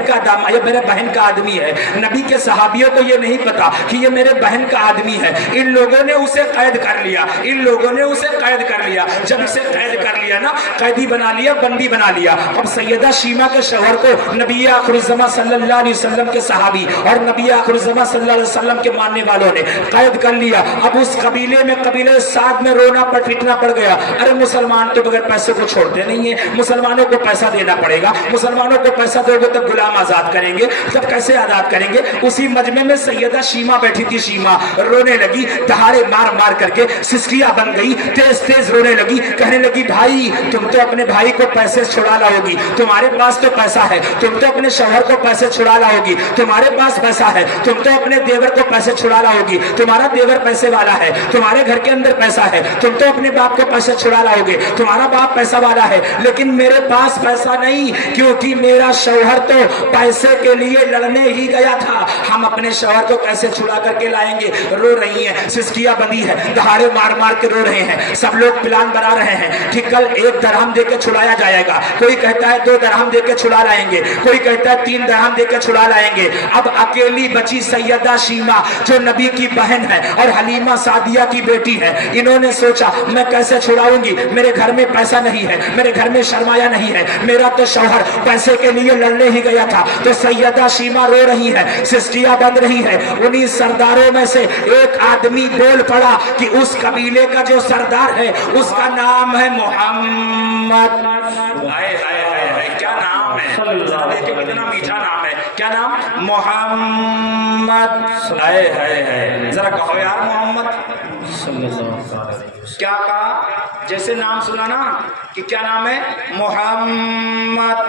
کا آدمی ہے. نبی کے صحابیوں کو یہ نہیں پتا کہ یہ میرے بہن کا آدمی ہے. ان لوگوں نے اسے قید کر لیا. جب اسے قید کر لیا نا، قیدی بنا لیا، بندی بنا لیا. اب سیدہ شیمہ کے شوہر کو نبی آخر الزمان صلی اللہ علیہ وسلم کے صحابی اور نبی آخر الزمان صلی اللہ علیہ وسلم کے ماننے والوں نے قید کر لیا. اب اس قبیلے سعد میں رونا پیٹنا پڑ گیا. ارے مسلمان تو بغیر پیسے کو چھوڑتے نہیں ہیں، مسلمانوں کو پیسہ دینا پڑے گا. مسلمانوں کو پیسہ دو گے تو غلام آزاد کریں گے، تب کیسے آزاد کریں گے؟ اسی مجمع میں سیدہ شیمہ بیٹھی تھی. شیمہ رونے لگی، دہاڑے مار کر کے سسکیاں بن گئی، تیز رونے لگی. کہنے لگی بھائی تم تو اپنے بھائی کو پیسے چھڑا لاؤ گی، تمہارے پاس تو پیسہ ہے. تم تو اپنے شوہر کو پیسے چھڑا لاؤ گی، تمہارے پاس پیسہ ہے. تم تو اپنے دیور کو پیسے چھڑا لاؤ گی، تمہارا دیور پیسے والا ہے. تمہارے گھر کے اندر پیسہ ہے. تم تو اپنے باپ کو پیسے چھڑا لاؤ گے، تمہارا باپ پیسہ والا ہے. لیکن میرے پاس پیسہ نہیں، کیونکہ میرا شوہر تو پیسے کے لیے لڑنے ہی گیا تھا. ہم اپنے شوہر کو پیسے چھڑا کر کے لائیں گے. رو رہی ہیں، سسکیاں بندی ہے، دہاڑے مار کے رو رہے ہیں. سب لوگ پلان بنا رہے ہیں کہ کل 1 درہم دے کے چھڑایا جائے گا. کوئی کہتا ہے 2 درہم دے کے چھڑا لائیں گے، کوئی کہتا ہے 3 درہم دے کے چھڑا لائیں گے. اب اکیلی بچی سیدہ شیمہ جو نبی کی بہن ہے اور حلیمہ سعدیہ کی بیٹی ہے. انہوں نے سوچا میں کیسے چھڑاؤں گی، میرے گھر میں پیسہ نہیں ہے، میرے گھر میں سرمایہ نہیں ہے، میرا تو شوہر پیسے کے لیے لڑنے ہی گیا تھا. تو سیدہ شیمہ رو رہی ہے، سسکیاں بند رہی ہے. انہی سرداروں میں سے ایک آدمی بول پڑا کہ اس قبیلے کا جو سردار ہے اس کا نام ہے محمد. کیا نام ہے؟ کتنا میٹھا نام ہے. کیا نام؟ محمد. ذرا کہو یار محمد. کیا کہا؟ جیسے نام سنا نا کہ کیا نام ہے؟ محمد.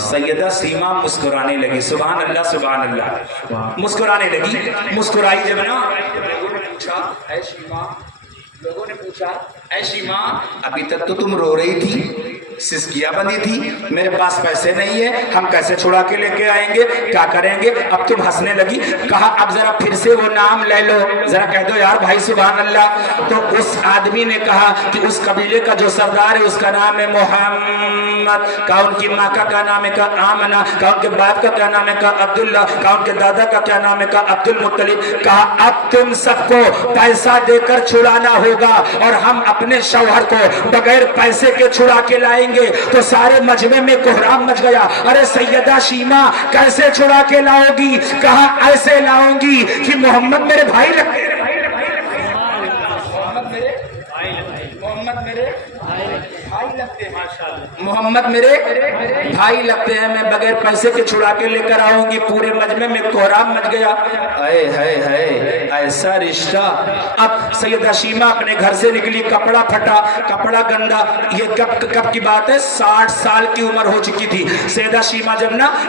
سیدہ شیمہ مسکرانے لگی. سبحان اللہ سبحان اللہ. مسکرانے لگی. مسکرائی جب نا، لوگوں نے پوچھا اے شیمہ ابھی تک تو تم رو رہی تھی، سسکیاں بندی تھی، میرے پاس پیسے نہیں ہے، ہم کیسے چھڑا کے لے کے آئیں گے، کیا کریں گے؟ اب تم ہنسنے لگی. کہا اب ذرا پھر سے وہ نام لے لو، ذرا کہہ دو یار بھائی سبحان اللہ. تو اس آدمی نے کہا کہ اس قبیلے کا جو سردار ہے اس کا نام ہے محمد. کہا ان کی ماں کا کیا نام ہے؟ کہا آمنہ. کہا ان کے باپ کا کیا نام ہے؟ کہا عبداللہ. کہا ان کے دادا کا کیا نام ہے؟ کہا عبد المطلب. کہا اب تم سب کو پیسہ دے کر چھڑانا ہوگا اور ہم اپنے شوہر کو بغیر پیسے کے چھڑا کے لائیں گے. تو سارے مجمع میں کوہرام مچ گیا. ارے سیدہ شیمہ کیسے چھڑا کے لاؤ گی؟ کہا ایسے لاؤں گی کہ محمد میرے بھائی لگتے ہیں. محمد میرے بھائی لگتے ہیں، میں بغیر پیسے کے چھڑا کے لے کر آؤں گی. پورے مجمع میں کوہرام مچ گیا. ایسا رشتہ. اب سیدہ شیمہ اپنے گھر سے نکلی، کپڑا پھٹا، کپڑا گندا. یہ کب کی بات ہے؟ 60 سال کی عمر ہو چکی تھی. سیدہ شیمہ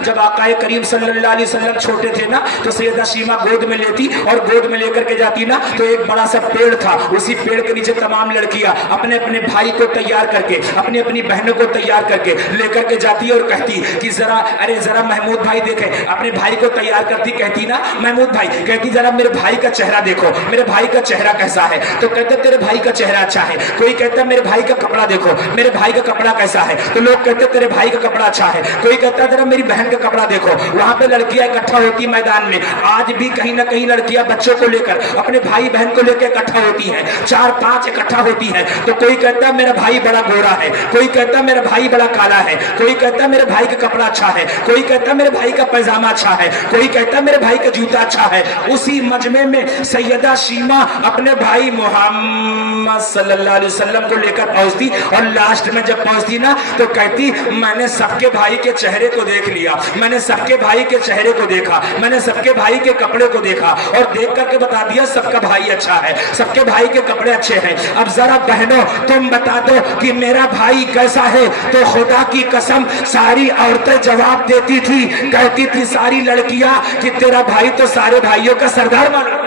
جب آقا کریم صلی اللہ علیہ وسلم چھوٹے تھے نا، تو سیدہ شیمہ گود میں لیتی اور گود میں لے کر کے جاتی نا، تو ایک بڑا سا پیڑ تھا، اسی پیڑ کے نیچے تمام لڑکیاں اپنے بھائی کو تیار کر کے، اپنی بہنوں کو تیار کر کے لے کر کے جاتی اور کہتی کہ ذرا محمود بھائی دیکھیں. اپنے بھائی کو تیار کرتی، کہتی نا محمود بھائی، کہتی ذرا میرے بھائی کا چہرہ دیکھو، میرے بھائی کا چہرہ کیسا ہے؟ تو کہتے تیرے بھائی کا چہرہ اچھا ہے. کوئی کہتا ہے میرے بھائی کا کپڑا دیکھو، میرے بھائی کا کپڑا کیسا ہے؟ تو لوگ کہتے تیرے بھائی کا کپڑا اچھا ہے. کوئی کہتا ہے ذرا میری بہن کا کپڑا دیکھو. وہاں پہ لڑکیاں اکٹھا ہوتی میدان میں. آج بھی کہیں نہ کہیں لڑکیاں بچوں کو لے کر، اپنے بھائی بہن کو لے کے اکٹھا ہوتی ہیں، 4-5 اکٹھا ہوتی ہیں. تو کوئی کہتا ہے میرا بھائی بڑا گورا ہے، کوئی کہتا میرا بھائی بڑا کالا ہے، کوئی کہتا میرے بھائی کا کپڑا اچھا ہے، کوئی کہتا میرے بھائی کا پیجامہ اچھا ہے، کوئی کہتا میرے بھائی کا جوتا اچھا ہے۔ اسی مجمع میں سیدہ شیمہ اپنے بھائی محمد صلی اللہ علیہ وسلم کو لے کر پہنچتی، اور لاسٹ میں جب پہنچتی نا تو کہتی میں نے سب کے بھائی کے چہرے کو دیکھ لیا، میں نے سب کے بھائی کے چہرے کو دیکھا، میں نے سب کے بھائی کے کپڑے کو دیکھا، اور دیکھ کر کے بتا دیا سب کا بھائی اچھا ہے، سب کے بھائی کے کپڑے اچھے ہیں۔ اب ذرا بہنوں تم بتا دو کہ میرا بھائی کیسا ہے؟ تو خدا کی قسم ساری عورتیں جواب دیتی تھی، کہتی تھی ساری لڑکیاں کہ تیرا بھائی تو سارے بھائیوں کا سردار معلوم،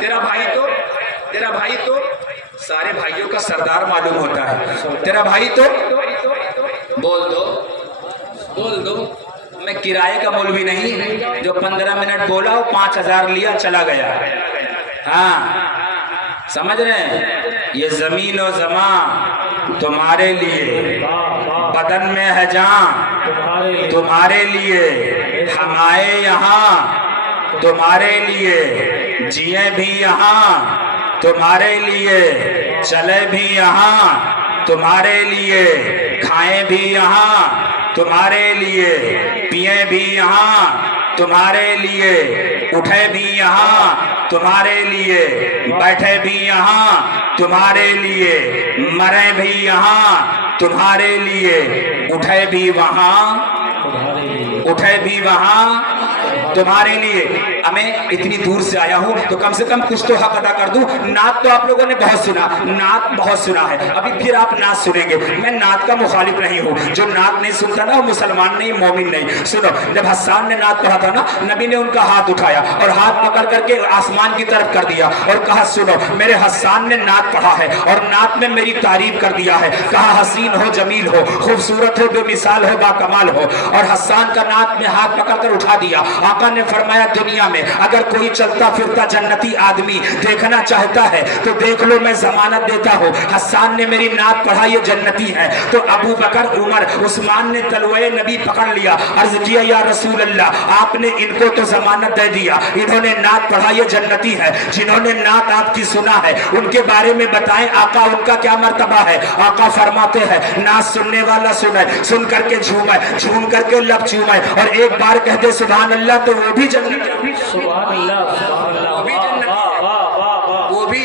تیرا بھائی تو سارے بھائیوں کا سردار معلوم ہوتا ہے، تیرا بھائی تو بول دو میں کرائے کا مولوی نہیں جو 15 منٹ بولا اور 5000 لیا چلا گیا۔ ہاں سمجھ رہے ہیں؟ یہ زمین و زمان تمہارے لیے، بدن میں ہے جان تمہارے لیے، ہم آئے یہاں تمہارے لیے، جیے بھی یہاں تمہارے لیے، چلے بھی یہاں تمہارے لیے، کھائیں بھی یہاں تمہارے لیے، پیئیں بھی یہاں تمہارے لیے، اٹھے بھی یہاں تمہارے لیے، بیٹھے بھی یہاں تمہارے لیے، مرے بھی یہاں تمہارے لیے، اٹھے بھی وہاں تمہارے لیے۔ میں اتنی دور سے آیا ہوں تو کم سے کم کچھ تو حق ادا کر دوں۔ نعت تو آپ لوگوں نے بہت سنا ہے، ابھی پھر آپ نعت سنیں گے۔ میں نعت کا مخالف نہیں ہوں، جو نعت نہیں سنتا نا وہ مسلمان نہیں، مومن نہیں۔ سنو، جب حسان نے نعت پڑھا تھا نا، نبی نے ان کا ہاتھ اٹھایا اور ہاتھ پکڑ کر کے آسمان کی طرف کر دیا اور کہا سنو میرے حسان نے نعت پڑھا ہے اور نعت میں میری تعریف کر دیا ہے، کہا حسین ہو، جمیل ہو، خوبصورت ہو، بے مثال ہو، با کمال ہو، اور حسان کا نعت میں ہاتھ پکڑ کر اٹھا دیا۔ آقا نے فرمایا دنیا میں اگر کوئی چلتا پھرتا جنتی آدمی دیکھنا چاہتا ہے تو دیکھ لو، میں ضمانت دیتا ہوں حسان نے میری نعت پڑھا یہ جنتی ہے۔ تو ابو بکر، عمر، عثمان نے تلوائے نبی پکڑ لیا، عرض کیا یا رسول اللہ آپ نے ان کو تو ضمانت دے دیا، انہوں نے نعت پڑھا یہ جنتی ہے، جنہوں نے نعت آپ کی سنا ہے ان کے بارے میں بتائیں آقا ان کا کیا مرتبہ ہے۔ آقا فرماتے ہیں نعت سننے والا سنے، سن کر کے جھومے، جھوم کر کے لب چومے، اور ایک بار کہہ دے سبحان اللہ تو وہ بھی جنتی ہے، سبحان اللہ، سبحان اللہ، وہ بھی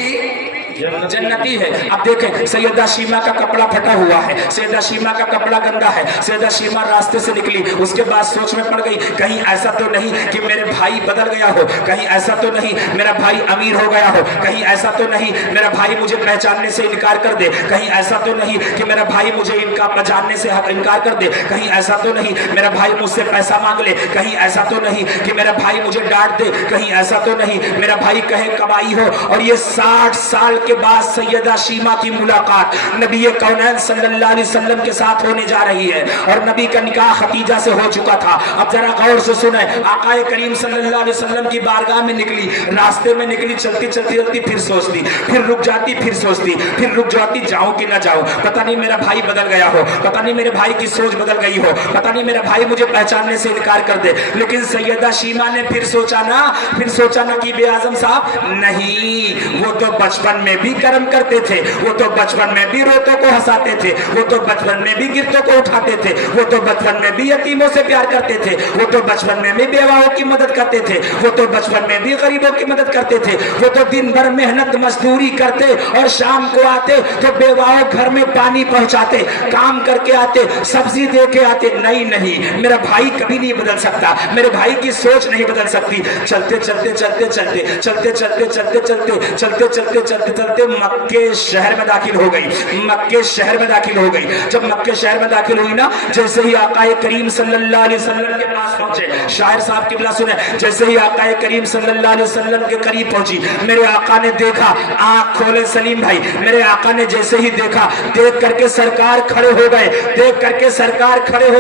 جنتی ہے۔ اب دیکھیں سیدہ شیمہ کا کپڑا پھٹا ہوا ہے، سیدہ شیمہ کا کپڑا گندا ہے، سیدہ شیمہ راستے سے نکلی، اس کے بعد سوچ میں پڑ گئی کہیں ایسا تو نہیں کہ میرے بھائی بدل گیا ہو، کہیں ایسا تو نہیں میرا بھائی امیر ہو گیا ہو، کہیں ایسا تو نہیں میرا بھائی مجھے پہچاننے سے انکار کر دے، کہیں ایسا تو نہیں کہ میرا بھائی مجھے پہچاننے سے انکار کر دے، کہیں ایسا تو نہیں میرا بھائی مجھ سے پیسہ مانگ لے، کہیں ایسا تو نہیں کہ میرا بھائی مجھے ڈانٹ دے، کہیں ایسا تو نہیں میرا بھائی کہے کب آئی ہو۔ اور یہ 60 سال کے بعد سیدہ شیمہ کی ملاقات نبی کونین صلی اللہ علیہ وسلم کے ساتھ ہونے جا رہی ہے، اور نبی کا نکاح خدیجہ سے ہو چکا تھا۔ اب ذرا غور سے سنیں، آقا کریم صلی اللہ علیہ وسلم کی بارگاہ میں نکلی، راستے میں نکلی، چلتی چلتی پھر سوچتی، پھر رک جاتی، پھر سوچتی، پھر رک جاتی جاؤں کہ نہ جاؤں، پتہ نہیں میرا بھائی بدل گیا ہو، پتہ نہیں میرے بھائی کی سوچ بدل گئی ہو، پتہ نہیں میرا بھائی مجھے پہچاننے سے انکار کر دے۔ لیکن سیدہ شیمہ نے پھر سوچا نا کہ بے اعظم صاحب نہیں، وہ تو بچپن میں بھی کرم کرتے تھے، وہ تو بچپن میں بھی روتوں کو ہنساتے تھے، وہ تو بچپن میں بھی گرتوں کو اٹھاتے تھے، وہ تو بچپن میں بھی یتیموں سے پیار کرتے تھے، وہ تو بچپن میں بھی بیواؤں کی مدد کرتے تھے، وہ تو بچپن میں بھی غریبوں کی مدد کرتے تھے، وہ تو دن بھر محنت مزدوری کرتے اور شام کو آتے تو بیواؤں گھر میں پانی پہنچاتے، کام کر کے آتے، سبزی دے کے آتے۔ نہیں میرا بھائی کبھی نہیں بدل سکتا، میرے بھائی کی سوچ نہیں بدل سکتی۔ چلتے مکے شہر میں داخل ہو گئی، جب مکے شہر میں داخل ہوئی نا، جیسے ہی آقا کریم صلی اللہ علیہ وسلم کے پاس پہنچے، شاعر صاحب قبلہ سنیں، جیسے ہی آقا کریم صلی اللہ علیہ وسلم کے قریب پہنچی، میرے آقا نے دیکھا، آنکھ کھولے سلیم بھائی، میرے آقا نے جیسے ہی دیکھا، دیکھ کر کے سرکار کھڑے ہو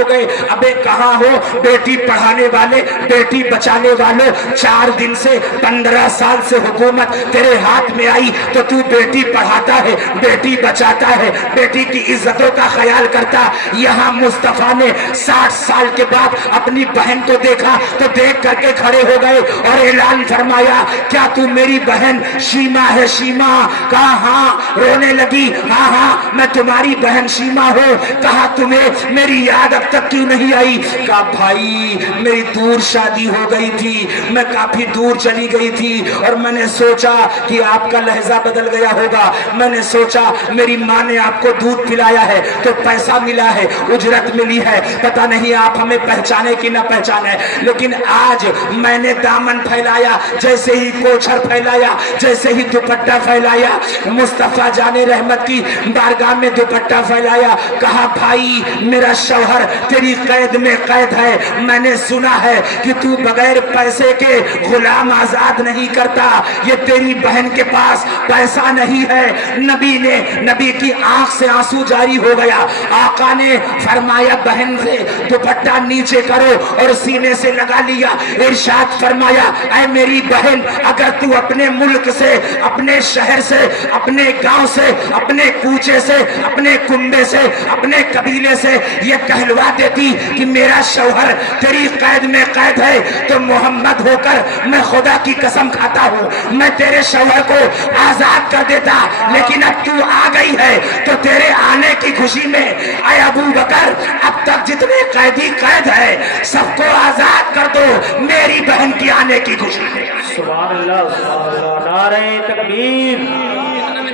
گئے، ابے کہاں ہو بیٹی پڑھانے والے، بیٹی بچانے والوں، 4 دن سے 15 سال سے حکومت تیرے ہاتھ میں آئی تو تو تو بیٹی پڑھاتا ہے, بیٹی بچاتا ہے, بیٹی کی عزتوں کا خیال کرتا. یہاں مصطفیٰ نے 60 سال کے بعد اپنی بہن کو دیکھا تو دیکھ کر کے کھڑے ہو گئے اور اعلان فرمایا, کیا تو میری بہن شیما ہے؟ شیما. کہا ہاں. رونے لگی, ہاں ہاں میں تمہاری بہن شیما ہوں. کہا تمہیں میری یاد اب تک کیوں نہیں آئی؟ کہا بھائی میری دور شادی ہو گئی تھی, میں کافی دور چلی گئی تھی اور میں نے سوچا کہ آپ کا لہجہ بدل گیا ہوگا. میں نے سوچا میری ماں نے آپ کو دودھ پلایا ہے تو پیسہ ملا ہے, اجرت ملی ہے, پتہ نہیں آپ ہمیں پہچانے کہ نہ پہچانے, لیکن آج میں نے دامن پھیلایا, جیسے ہی کوچھر پھیلایا, جیسے ہی دوپٹہ پھیلایا, مصطفیٰ جان رحمت کی بارگاہ میں دوپٹہ پھیلایا. کہا بھائی میرا شوہر تیری قید میں قید ہے, میں نے سنا ہے کہ تو بغیر پیسے کے غلام آزاد نہیں کرتا, یہ تیری بہن کے پاس پیسہ نہیں ہے. نبی کی آنکھ سے آنسو جاری ہو گیا. آقا نے فرمایا بہن سے دوپٹہ نیچے کرو اور سینے سے لگا لیا. ارشاد فرمایا اے میری بہن, اگر تو اپنے ملک سے, اپنے شہر سے, اپنے گاؤں سے, اپنے کوچے سے, اپنے کنبے سے, اپنے قبیلے سے یہ کہلوا دیتی کہ میرا شوہر تیری قید میں قید ہے, تو محمد ہو کر میں خدا کی قسم کھاتا ہوں میں تیرے شوہر کو آزاد کر دیتا. لیکن اب تو آ گئی ہے تو تیرے آنے کی خوشی میں اے ابو بکر اب تک جتنے قیدی قید ہے سب کو آزاد کر دو میری بہن کی آنے کی خوشی میں. سبحان اللہ, سبحان اللہ. نعرہ تکبیر,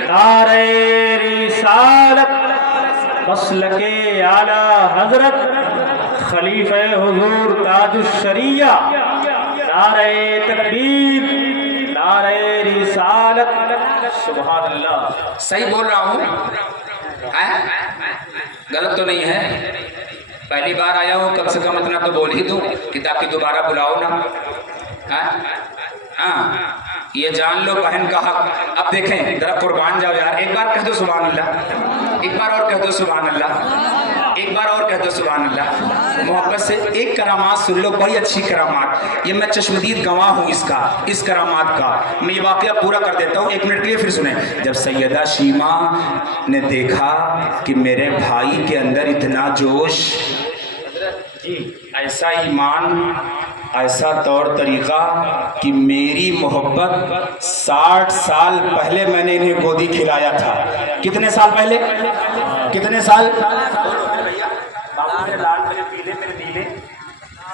نعرہ رسالت, مسلک اعلی حضرت خلیفہ حضور تاج الشریعہ. نعرہ تکبیر, نعرہ رسالت. سبحان اللہ. صحیح بول رہا ہوں, غلط تو نہیں ہے؟ پہلی بار آیا ہوں, کم سے کم اتنا تو بول ہی دوں کہ تاکہ دوبارہ بلاؤ نا. ہاں یہ جان لو بہن کا حق. اب دیکھیں ذرا قربان جاؤ یار, ایک بار کہہ دو سبحان اللہ, ایک بار اور کہہ دو سبحان اللہ, ایک بار اور کہہ دو سبحان اللہ. محبت سے ایک کرامات سن لو, بڑی اچھی کرامات, یہ میں چشمدید گواہ ہوں اس کرامات کا. میں یہ واقعہ پورا کر دیتا ہوں, 1 منٹ کے لیے پھر سنیں. جب سیدہ شیما نے دیکھا کہ میرے بھائی کے اندر اتنا جوش, ایسا ایمان, ایسا طور طریقہ کہ میری محبت 60 سال پہلے میں نے انہیں گودی کھلایا تھا. کتنے سال پہلے؟ کتنے سال؟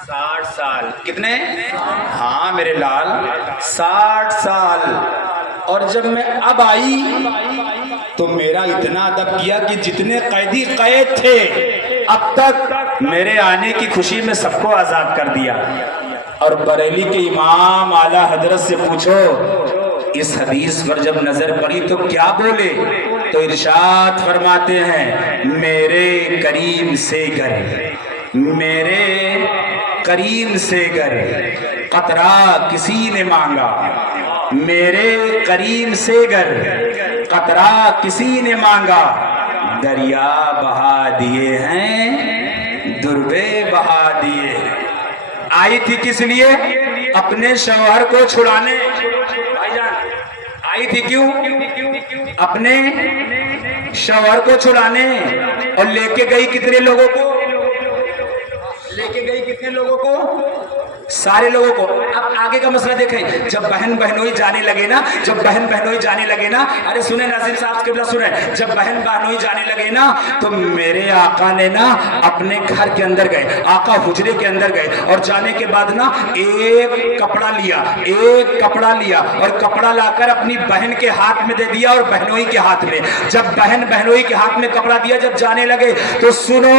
60 سال. کتنے؟ ہاں میرے لال 60 سال. اور جب میں اب آئی تو میرا اتنا ادب کیا کہ جتنے قیدی قید تھے اب تک میرے آنے کی خوشی میں سب کو آزاد کر دیا. اور بریلی کے امام اعلیٰ حضرت سے پوچھو اس حدیث پر جب نظر پڑی تو کیا بولے؟ تو ارشاد فرماتے ہیں میرے کریم سے گر, میرے کریم سے گر قطرہ کسی نے مانگا, میرے کریم سے گر قطرہ کسی نے مانگا, دریا بہا دیے ہیں دربے بہا دیے. آئی تھی کس لیے؟ اپنے شوہر کو چھڑانے. بھائی جان آئی تھی کیوں؟ اپنے شوہر کو چھڑانے. اور لے کے گئی کتنے لوگوں کو؟ لے کے گئی کتنے لوگوں کو؟ سارے لوگوں کو. اب آگے کا مسئلہ دیکھیں, جب بہن بہنوئی جانے لگے نا, جب بہن بہنوئی جانے لگے نا, ارے سنیں ناظرین صاحب قبلہ سنیں, جب بہن بہنوئی جانے لگے نا تو میرے آقا نے نا اپنے گھر کے اندر گئے, آقا حجرے کے اندر گئے, اور جانے کے بعد نا ایک کپڑا لیا, ایک کپڑا لیا اور کپڑا لا کر اپنی بہن کے ہاتھ میں دے دیا اور بہنوئی کے ہاتھ میں. جب بہن بہنوئی کے ہاتھ میں کپڑا دیا, جب جانے لگے تو سنو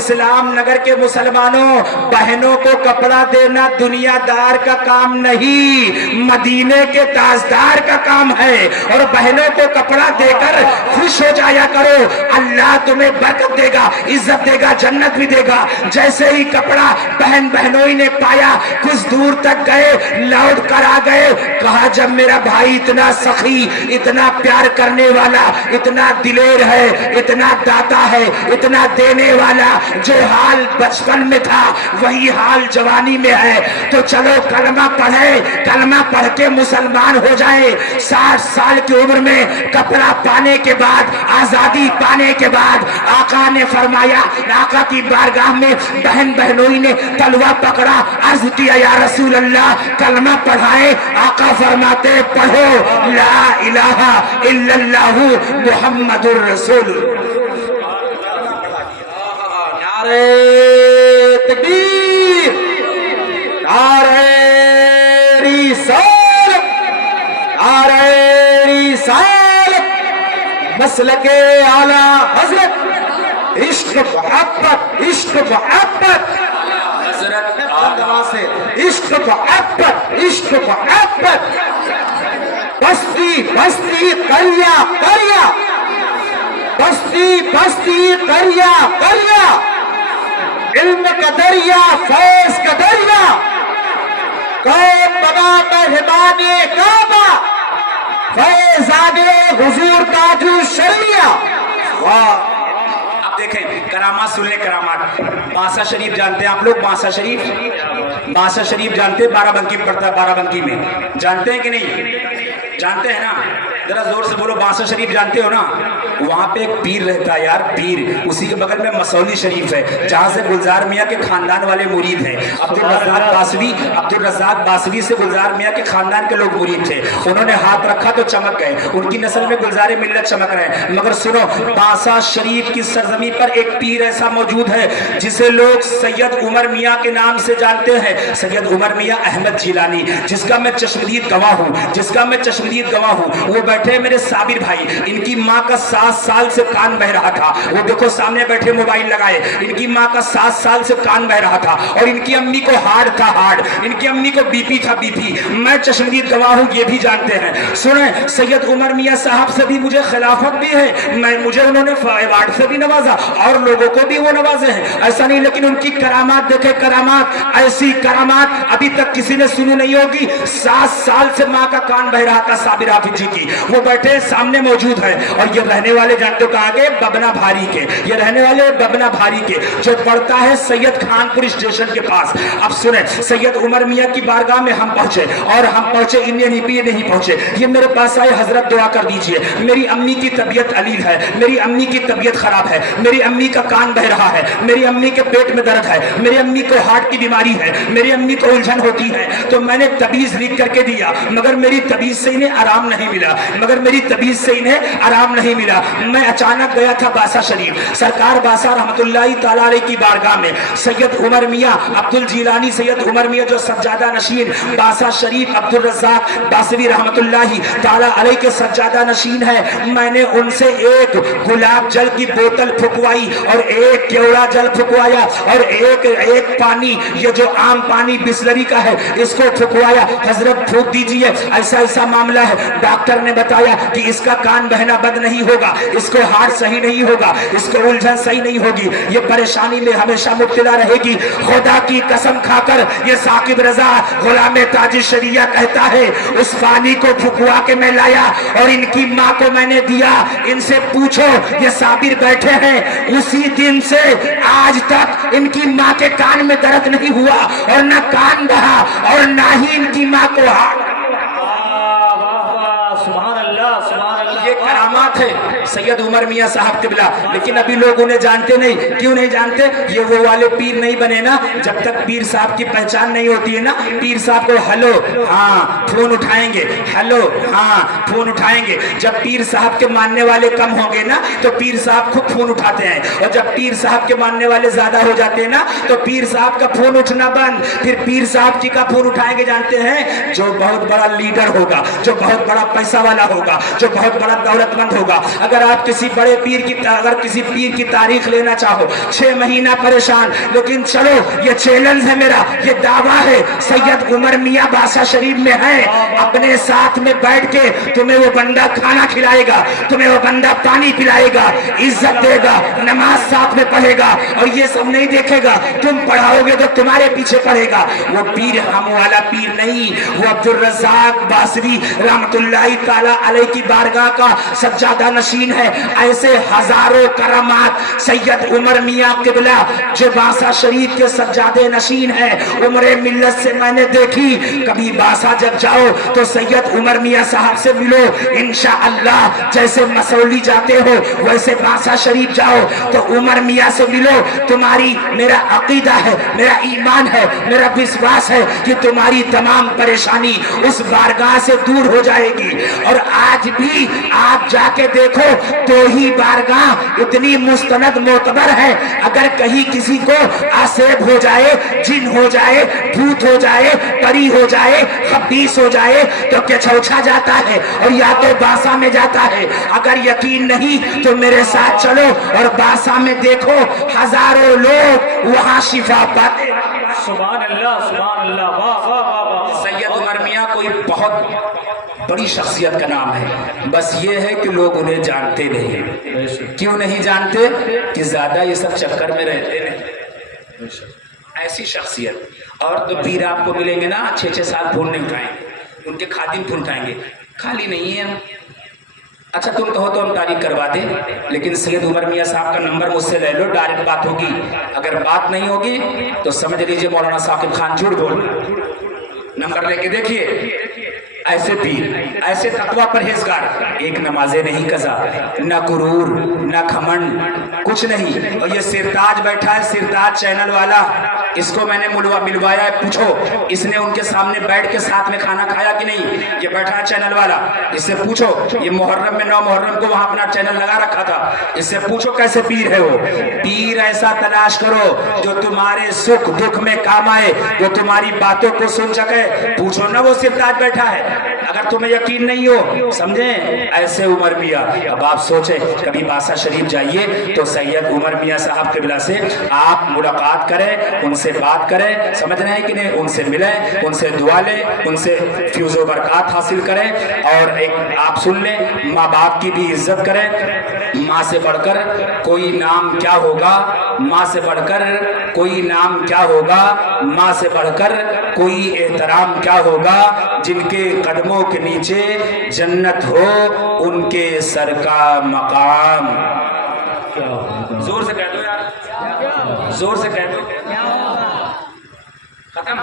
اسلام نگر کے مسلمانوں, بہنوں کو کپڑا دینا دنیا دار کا کام نہیں, مدینے کے تاجدار کا کام ہے. اور بہنوں کو کپڑا دے کر خوش ہو جایا کرو, اللہ تمہیں برکت دے گا, عزت دے گا, جنت بھی دے گا. جیسے ہی کپڑا بہن بہنوئی نے پایا کچھ دور تک گئے, لوٹ کر آ گئے. کہا جب میرا بھائی اتنا سخی, اتنا پیار کرنے والا, اتنا دلیر ہے, اتنا داتا ہے, اتنا دینے والا, جو حال بچپن میں تھا وہی حال جوانی میں ہے, تو چلو کلمہ پڑھے, کلمہ پڑھ کے مسلمان ہو جائے. 60 سال کی عمر میں کپڑا پانے کے بعد, آزادی پانے کے بعد آقا نے فرمایا, آقا کی بارگاہ میں بہن بہنوئی نے تلوا پکڑا, عرض کیا یا رسول اللہ کلمہ پڑھائے. آقا فرماتے پڑھو لا الہ الا اللہ محمد الرسول. نعرہ تکبیر, نعرہ رسالت, نعرہ رسالت, مسلک اعلی حضرت, عشق محبت, عشق محبت, عشق محبت, عشق محبت, بستی بستی قریا قریا, بستی بستی قریا قریا, علم کا دریا فیض کا دریا, کون بنا مہمان کعبہ, فیض آگے حضور تاج الشریعہ. واہ, دیکھیں کرامات سن لیں, کرامات. بانسا شریف جانتے ہیں آپ لوگ؟ بانسا شریف, بانسا شریف جانتے ہیں؟ بارہ بنکی میں پڑتا ہے, بارہ بنکی میں. جانتے ہیں کہ نہیں؟ جانتے ہیں نا؟ ذرا زور سے بولو, بانسا شریف جانتے ہو نا؟ وہاں پہ ایک پیر رہتا ہے یار, پیر. اسی کے بغل میں مسولی شریف ہے, جہاں سے گلزار میاں کے خاندان والے مرید ہیں. عبدالرزاق باسوی سے گلزار میاں کے خاندان کے لوگ مرید تھے. انہوں نے ہاتھ رکھا تو چمک گئے, ان کی نسل میں گلزار ملت چمک رہے ہیں. مگر سنو, بانسا شریف کی سرزمین پر ایک پیر ایسا موجود ہے جسے لوگ سید عمر میاں کے نام سے جانتے ہیں. سید عمر میاں احمد جیلانی, جس کا میں چشمدید گواہ ہوں, جس کا میں چشمدید گواہ ہوں. وہ بیٹھے میرے صابر بھائی, ان کی ماں کا 7 سال سے کان بہ رہا تھا. وہ دیکھو سامنے بیٹھے موبائل لگائے, ان کی ماں کا 7 سال سے کان بہ رہا تھا, اور ان کی امی کو ہارٹ تھا, ہارٹ. ان کی امی کو بی پی تھا, بی پی. میں چشمدید گواہ ہوں, یہ بھی جانتے ہیں. سنیں, سید عمر میاں صاحب سے بھی مجھے خلافت بھی ہے, مجھے انہوں نے ایوارڈ سے بھی نوازا, اور لوگوں کو بھی وہ نوازے ہیں, ایسا نہیں. لیکن ان کی کرامات دیکھے, کرامات, ایسی کرامات ابھی تک کسی نے سنی نہیں ہوگی. 7 سال سے ماں کا کان بہ رہا تھا صابر حافظ جی کی. وہ بیٹھے سامنے موجود ہے, اور یہ رہنے والے جانتے ہو کہاں کے؟ ببنا بھاری کے. یہ رہنے والے ببنا بھاری کے, جو پڑتا ہے سید خان پور اسٹیشن کے پاس. اب سنیں, سید عمر میاں کی بارگاہ میں ہم پہنچے, اور ہم پہنچے انہیں نہیں پہنچے. یہ میرے پاس آئے, حضرت دعا کر دیجئے, میری امی کی طبیعت علیل ہے, میری امی کی طبیعت خراب ہے, میری امی کا کان بہ رہا ہے, میری امی کے پیٹ میں درد ہے, میری امی کو ہارٹ کی بیماری ہے, میری امی کو الجھن ہوتی ہے. تو میں نے تبیز لکھ کر کے دیا, مگر میری تبیز سے انہیں آرام نہیں ملا, مگر میری تبیز سے انہیں آرام نہیں ملا. میں اچانک گیا تھا باسا شریف. سرکار باسا رحمت اللہ تعالی علیہ کی بارگاہ میں سید عمر میاں عبد الجیلانی, سید عمر میاں جو سجادہ نشین باسا شریف عبدالرزاق باسوی رحمت اللہ تعالی علیہ کے سجادہ نشین ہے. میں نے ان سے ایک گلاب جل کی بوتل پھکوائی, اور ایک کیوڑا جل پھکوایا, اور ایک پانی, یہ جو عام پانی بسلری کا ہے, اس کو پھکوایا. حضرت پھونک دیجئے, ایسا ایسا معاملہ ہے. ڈاکٹر نے بتایا کہ اس کا کان بہنا بند نہیں ہوگا, اس کو ہارٹ صحیح نہیں ہوگا, اس کو الجھن صحیح نہیں ہوگی, یہ پریشانی میں ہمیشہ مبتلا رہے گی. خدا کی قسم کھا کر یہ ثاقب رضا غلام تاج الشریعہ کہتا ہے, اس پانی کو پھکوا کے میں لایا, اور ان کی ماں کو میں نے دیا. ان سے پوچھو, یہ صابر بیٹھے ہیں, اسی دن سے آج تک ان کی ماں کے کان میں درد نہیں ہوا, اور نہ کان بہا, اور نہ ہی ان کی ماں کو ہارٹ. یہ کرامات ہے سید عمر میاں صاحب قبلہ. لیکن ابھی لوگ انہیں جانتے نہیں. کیوں نہیں جانتے؟ یہ وہ والے پیر نہیں بنے نا. جب تک پیر صاحب کی پہچان نہیں ہوتی ہے نا, پیر صاحب کو ہلو ہاں فون اٹھائیں گے, ہلو ہاں فون اٹھائیں گے. جب پیر صاحب کے ماننے والے کم ہوں گے نا, تو پیر صاحب خود فون اٹھاتے ہیں, اور جب پیر صاحب کے ماننے والے زیادہ ہو جاتے ہیں نا, تو پیر صاحب کا فون اٹھنا بند. پھر پیر صاحب جی کا فون اٹھائیں گے جانتے ہیں, جو بہت بڑا لیڈر ہوگا, جو بہت بڑا پیسہ والا ہوگا, جو بہت بڑا دولت مند ہوگا. اگر آپ کسی بڑے پیر کی, اگر کسی پیر کی تاریخ لینا چاہو, 6 مہینہ پریشان. لیکن چلو, یہ چیلنج ہے میرا, یہ دعویٰ ہے, سید عمر میاں باسا شریف میں ہے, اپنے ساتھ میں بیٹھ کے تمہیں وہ بندہ کھانا کھلائے گا, تمہیں وہ بندہ پانی پلائے گا, عزت دے گا, نماز ساتھ میں پڑھے گا, اور یہ سب نہیں دیکھے گا تم پڑھاؤ گے تو تمہارے پیچھے پڑھے گا. وہ پیر ہم والا پیر نہیں, وہ عبدالرزاق باسوی رحمت اللہ تعالی علیہ کی بارگاہ کا سجادہ نشین ہے. ایسے ہزاروں کرامات سید عمر میاں قبلہ جو باسا شریف کے سجادے نشین ہے عمر ملت سے میں نے دیکھی. کبھی باسا جب جاؤ تو سید عمر میاں صاحب سے ملو انشاءاللہ. جیسے مسولی جاتے ہو ویسے باسا شریف جاؤ تو عمر میاں سے ملو. تمہاری میرا عقیدہ ہے, میرا ایمان ہے, میرا وشواس ہے کہ تمہاری تمام پریشانی اس بارگاہ سے دور ہو جائے گی. اور آج بھی آپ جا کے دیکھو تو ہی بارگاہ اتنی مستند معتبر ہے. اگر کہیں کسی کو آسیب ہو جائے, جن ہو جائے, بھوت ہو جائے, پری ہو جائے, خبیث ہو جائے تو کچھوچھا جاتا ہے اور یا تو باسا میں جاتا ہے. اگر یقین نہیں تو میرے ساتھ چلو اور باسا میں دیکھو ہزاروں لوگ وہاں شفا پاتے. سبحان اللہ سبحان اللہ, واہ واہ واہ واہ. سید عمر میاں کوئی بہت بڑی شخصیت کا نام ہے, بس یہ ہے کہ لوگ انہیں جانتے نہیں. کیوں نہیں جانتے؟ کہ زیادہ یہ سب چکر میں رہتے نہیں. ایسی شخصیت. اور تو پیر آپ کو ملیں گے نا 6-6 سال پھول نہیں اٹھائیں گے, ان کے خادم پھول اٹھائیں گے. خالی نہیں ہے. اچھا تم کہو تو ہم تاریخ کروا دیں, لیکن سید عمر میاں صاحب کا نمبر مجھ سے لے لو, ڈائریکٹ بات ہوگی. اگر بات نہیں ہوگی تو سمجھ لیجئے مولانا ثاقب خان جھوٹ بول رہے ہیں. نمبر لے کے دیکھیے. ایسے پیر, ایسے تقوی پرہیزگار, ایک نمازیں نہیں قضا, نہ غرور, نہ گھمنڈ, کچھ نہیں. اور یہ سرتاج بیٹھا ہے, سرتاج چینل والا, اس کو میں نے ملوایا ہے. پوچھو اس نے ان کے سامنے بیٹھ کے ساتھ میں کھانا کھایا کہ نہیں. یہ بیٹھا ہے چینل والا, اس سے پوچھو. یہ محرم میں 9 محرم کو وہاں اپنا چینل لگا رکھا تھا, اس سے پوچھو کیسے پیر ہے وہ. پیر ایسا تلاش کرو جو تمہارے سکھ دکھ میں کام آئے, جو تمہاری باتوں کو سن سکے. پوچھو نا وہ سرتاج بیٹھا ہے. اگر تمہیں یقین نہیں ہو, سمجھیں ایسے عمر میاں. اب آپ سوچیں کبھی باسا شریف جائیے تو سید عمر میاں صاحب قبلہ سے آپ ملاقات کریں, ان سے بات کریں, سمجھ رہے ہیں کہ نہیں, ان سے ملیں, ان سے دعا لیں, ان سے فیوز و برکات حاصل کریں. اور ایک آپ سن لیں, ماں باپ کی بھی عزت کریں. ماں سے بڑھ کر کوئی نام کیا ہوگا, ماں سے بڑھ کر کوئی نام کیا ہوگا, ماں سے بڑھ کر کوئی احترام کیا ہوگا. جن کے قدموں کے نیچے جنت ہو ان کے سر کا مقام. زور سے کہہ دو یار, زور سے کہہ دو. ختم.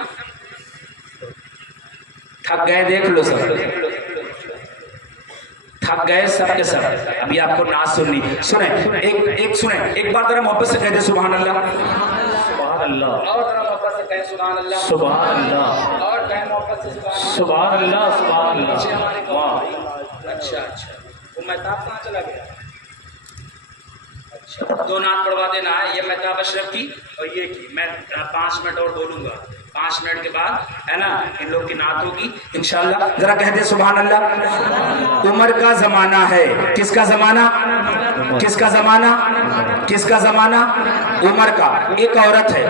تھک گئے, دیکھ لو سب تھک گئے سب کے سب. ابھی آپ کو ناز سننی. سنیں ایک سنیں, ایک بار ذرا محبت سے کہہ دے سبحان اللہ. سبحان اللہ, اور ذرا محبت سے کہیں سبحان اللہ. سبحان اللہ, اور کہیں محبت سے سبحان اللہ, سبحان اللہ. واہ. اچھا وہ مہتاب کہاں چلا گیا؟ اچھا 2 نعت پڑھوا دینا ہے, یہ مہتاب اشرف کی اور یہ کی. میں 5 منٹ اور بولوں گا, 5 منٹ کے بعد ہے نا ان لوگ کی نعت ہوگی انشاءاللہ. ذرا کہہ دے سبحان اللہ. عمر کا زمانہ ہے. کس کا زمانہ؟ کس کا زمانہ؟ کس کا زمانہ؟ عمر کا. ایک عورت ہے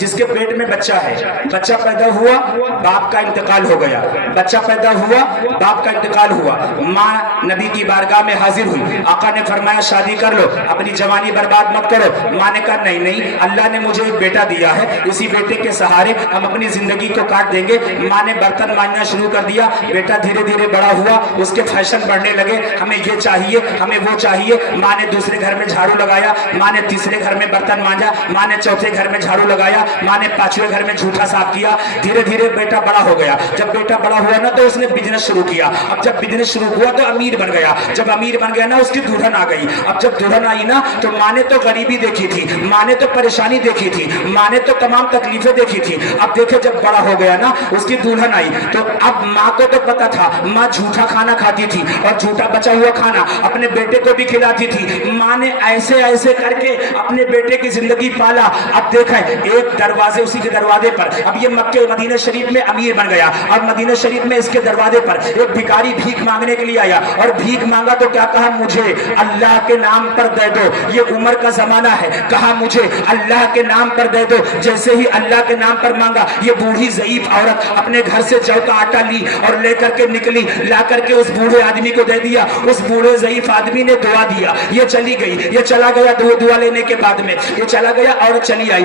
جس کے پیٹ میں بچہ ہے, بچہ پیدا ہوا, باپ کا انتقال ہو گیا. بچہ پیدا ہوا, باپ کا انتقال ہوا. ماں نبی کی بارگاہ میں حاضر ہوئی. آقا نے فرمایا شادی کر لو, اپنی جوانی برباد مت کرو. ماں نے کہا نہیں, اللہ نے مجھے ایک بیٹا دیا ہے, اسی بیٹے کے سہارے ہم اپنی زندگی کو کاٹ دیں گے. ماں نے برتن مانجنا شروع کر دیا. بیٹا دھیرے دھیرے بڑا ہوا, اس کے فیشن بڑھنے لگے, ہمیں یہ چاہیے, ہمیں وہ چاہیے. ماں نے دوسرے گھر میں جھاڑو لگایا, ماں نے تیسرے گھر میں برتن مانجا, ماں نے چوتھے گھر میں جھاڑو لگایا, ماں نے 5ویں گھر میں جھوٹا صاف کیا. دھیرے دھیرے بیٹا بڑا ہو گیا. جب بیٹا بڑا ہوا نا تو اس نے بزنس شروع کیا. اب جب بزنس شروع ہوا تو امیر بن گیا. جب امیر بن گیا نا اس کی دلہن آ گئی. اب جب دلہن آئی نا تو ماں نے تو غریبی دیکھی تھی, ماں نے تو پریشانی دیکھی تھی, ماں نے تو تمام تکلیفیں دیکھی تھی. اب دیکھے جب بڑا ہو گیا نا اس کی دلہن آئی تو اب ماں کو تو پتا تھا, ماں جھوٹا کھانا کھاتی تھی اور جھوٹا بچا ہوا کھانا اپنے بیٹے کو بھی کھلاتی تھی. ماں نے ایسے ایسے کر کے اپنے بیٹے کی زندگی پالا. اب دیکھیں ایک دروازے, اسی کے دروازے پر اب یہ مکہ مدینہ شریف میں امیر بن گیا. اور مدینہ شریف میں اس کے دروازے پر ایک بھکاری بھیک مانگنے کے لیے آیا اور بھیک مانگا تو کیا کہا, مجھے اللہ کے نام پر دے دو. یہ عمر کا زمانہ ہے, کہا مجھے اللہ کے نام پر دے دو. جیسے ہی اللہ کے نام پر مانگا, یہ بوڑھی ضعیف عورت اپنے گھر سے جو کا آٹا لی اور لے کر کے نکلی, لا کر کے اس بوڑھے آدمی کو دے دیا. اس بوڑھے ضعیف آدمی نے دعا دیا, یہ چلی گئی. یہ چلا گیا دعا لینے کے بعد میں, یہ چلا گیا اور چلی آئی.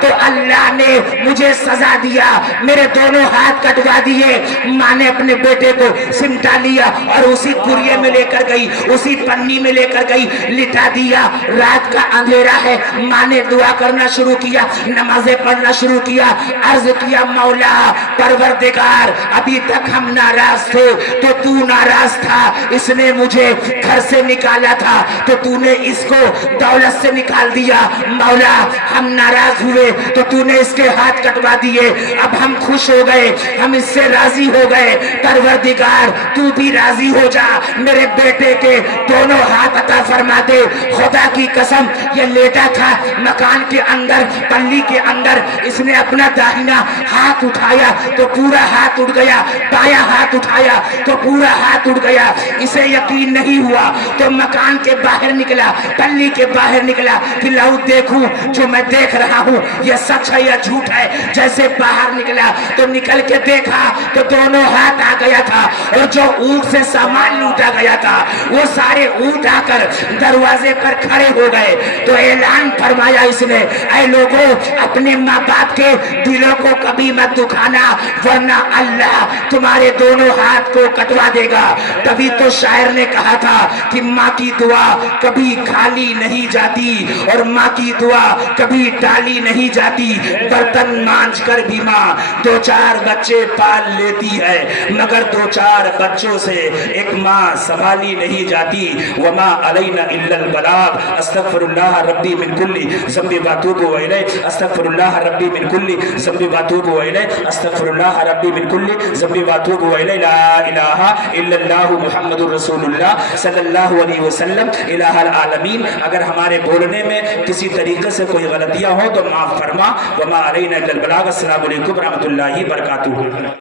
تو اللہ نے مجھے سزا دیا، میرے دونوں ہاتھ کٹوا دیے۔ ماں نے اپنے بیٹے کو سمٹا لیا اور اسی کوریے میں لے کر گئی، اسی پنی میں لے کر گئی، لٹا دیا۔ رات کا اندھیرا ہے، ماں نے دعا کرنا شروع کیا، نمازیں پڑھنا شروع کیا، عرض کیا مولا پروردگار ابھی تک ہم ناراض تھے تو تو ناراض تھا، اس نے مجھے گھر سے نکالا تھا تو تو نے اس کو دولت سے نکال دیا، مولا ہم ناراض ہوئے تو تو نے اس کے ہاتھ کٹوا دیے، اب ہم خوش ہو گئے، ہم اس سے راضی ہو گئے، پروردگار تو بھی راضی ہو جا، میرے بیٹے کے دونوں ہاتھ عطا فرما دے۔ خدا کی قسم یہ لیٹا تھا مکان کے اندر، پلی کے اندر، اس نے اپنا داہنا ہاتھ اٹھایا تو پورا ہاتھ اٹھ گیا، بایاں ہاتھ اٹھایا تو پورا ہاتھ اٹھ گیا، اسے یقین نہیں ہوا تو مکان کے باہر نکلا، پلی کے باہر نکلا کہ لو دیکھوں جو میں دیکھ رہا ہوں یہ سچ ہے یا جھوٹ ہے۔ جیسے باہر نکلا تو نکل کے دیکھا تو دونوں ہاتھ آ گیا تھا، اور جو اونٹ سے سامان لوٹا گیا تھا وہ سارے اونٹ آ کر دروازے پر کھڑے ہو گئے۔ تو اعلان فرمایا اس نے، اے لوگوں اپنے ماں باپ کے دلوں کو کبھی مت دکھانا ورنہ اللہ تمہارے دونوں ہاتھ کو کٹوا دے گا۔ تبھی تو شاعر نے کہا تھا کہ ماں کی دعا کبھی خالی نہیں جاتی اور ماں کی دعا کبھی ٹالی نہیں جاتی، برتن مانج کر بھی ماں دو چار بچے پال لیتی ہے، مگر دو چار بچوں سے ایک ماں سنبھالی نہیں جاتی۔ وما علینا الا البلاغ، استغفر اللہ ربی من کل ذنب واتوب الیہ، استغفر اللہ ربی من کل ذنب واتوب الیہ، استغفر اللہ ربی من کل ذنب واتوب الیہ، لا الہ الا اللہ محمد رسول اللہ صلی اللہ علیہ وسلم الہ العالمین۔ اگر ہمارے بولنے میں کسی طریقے سے کوئی غلطیاں ہوں تو معاف فرما۔ وما علینا الا البلاغ۔ السلام علیکم ورحمۃ اللہ وبرکاتہ۔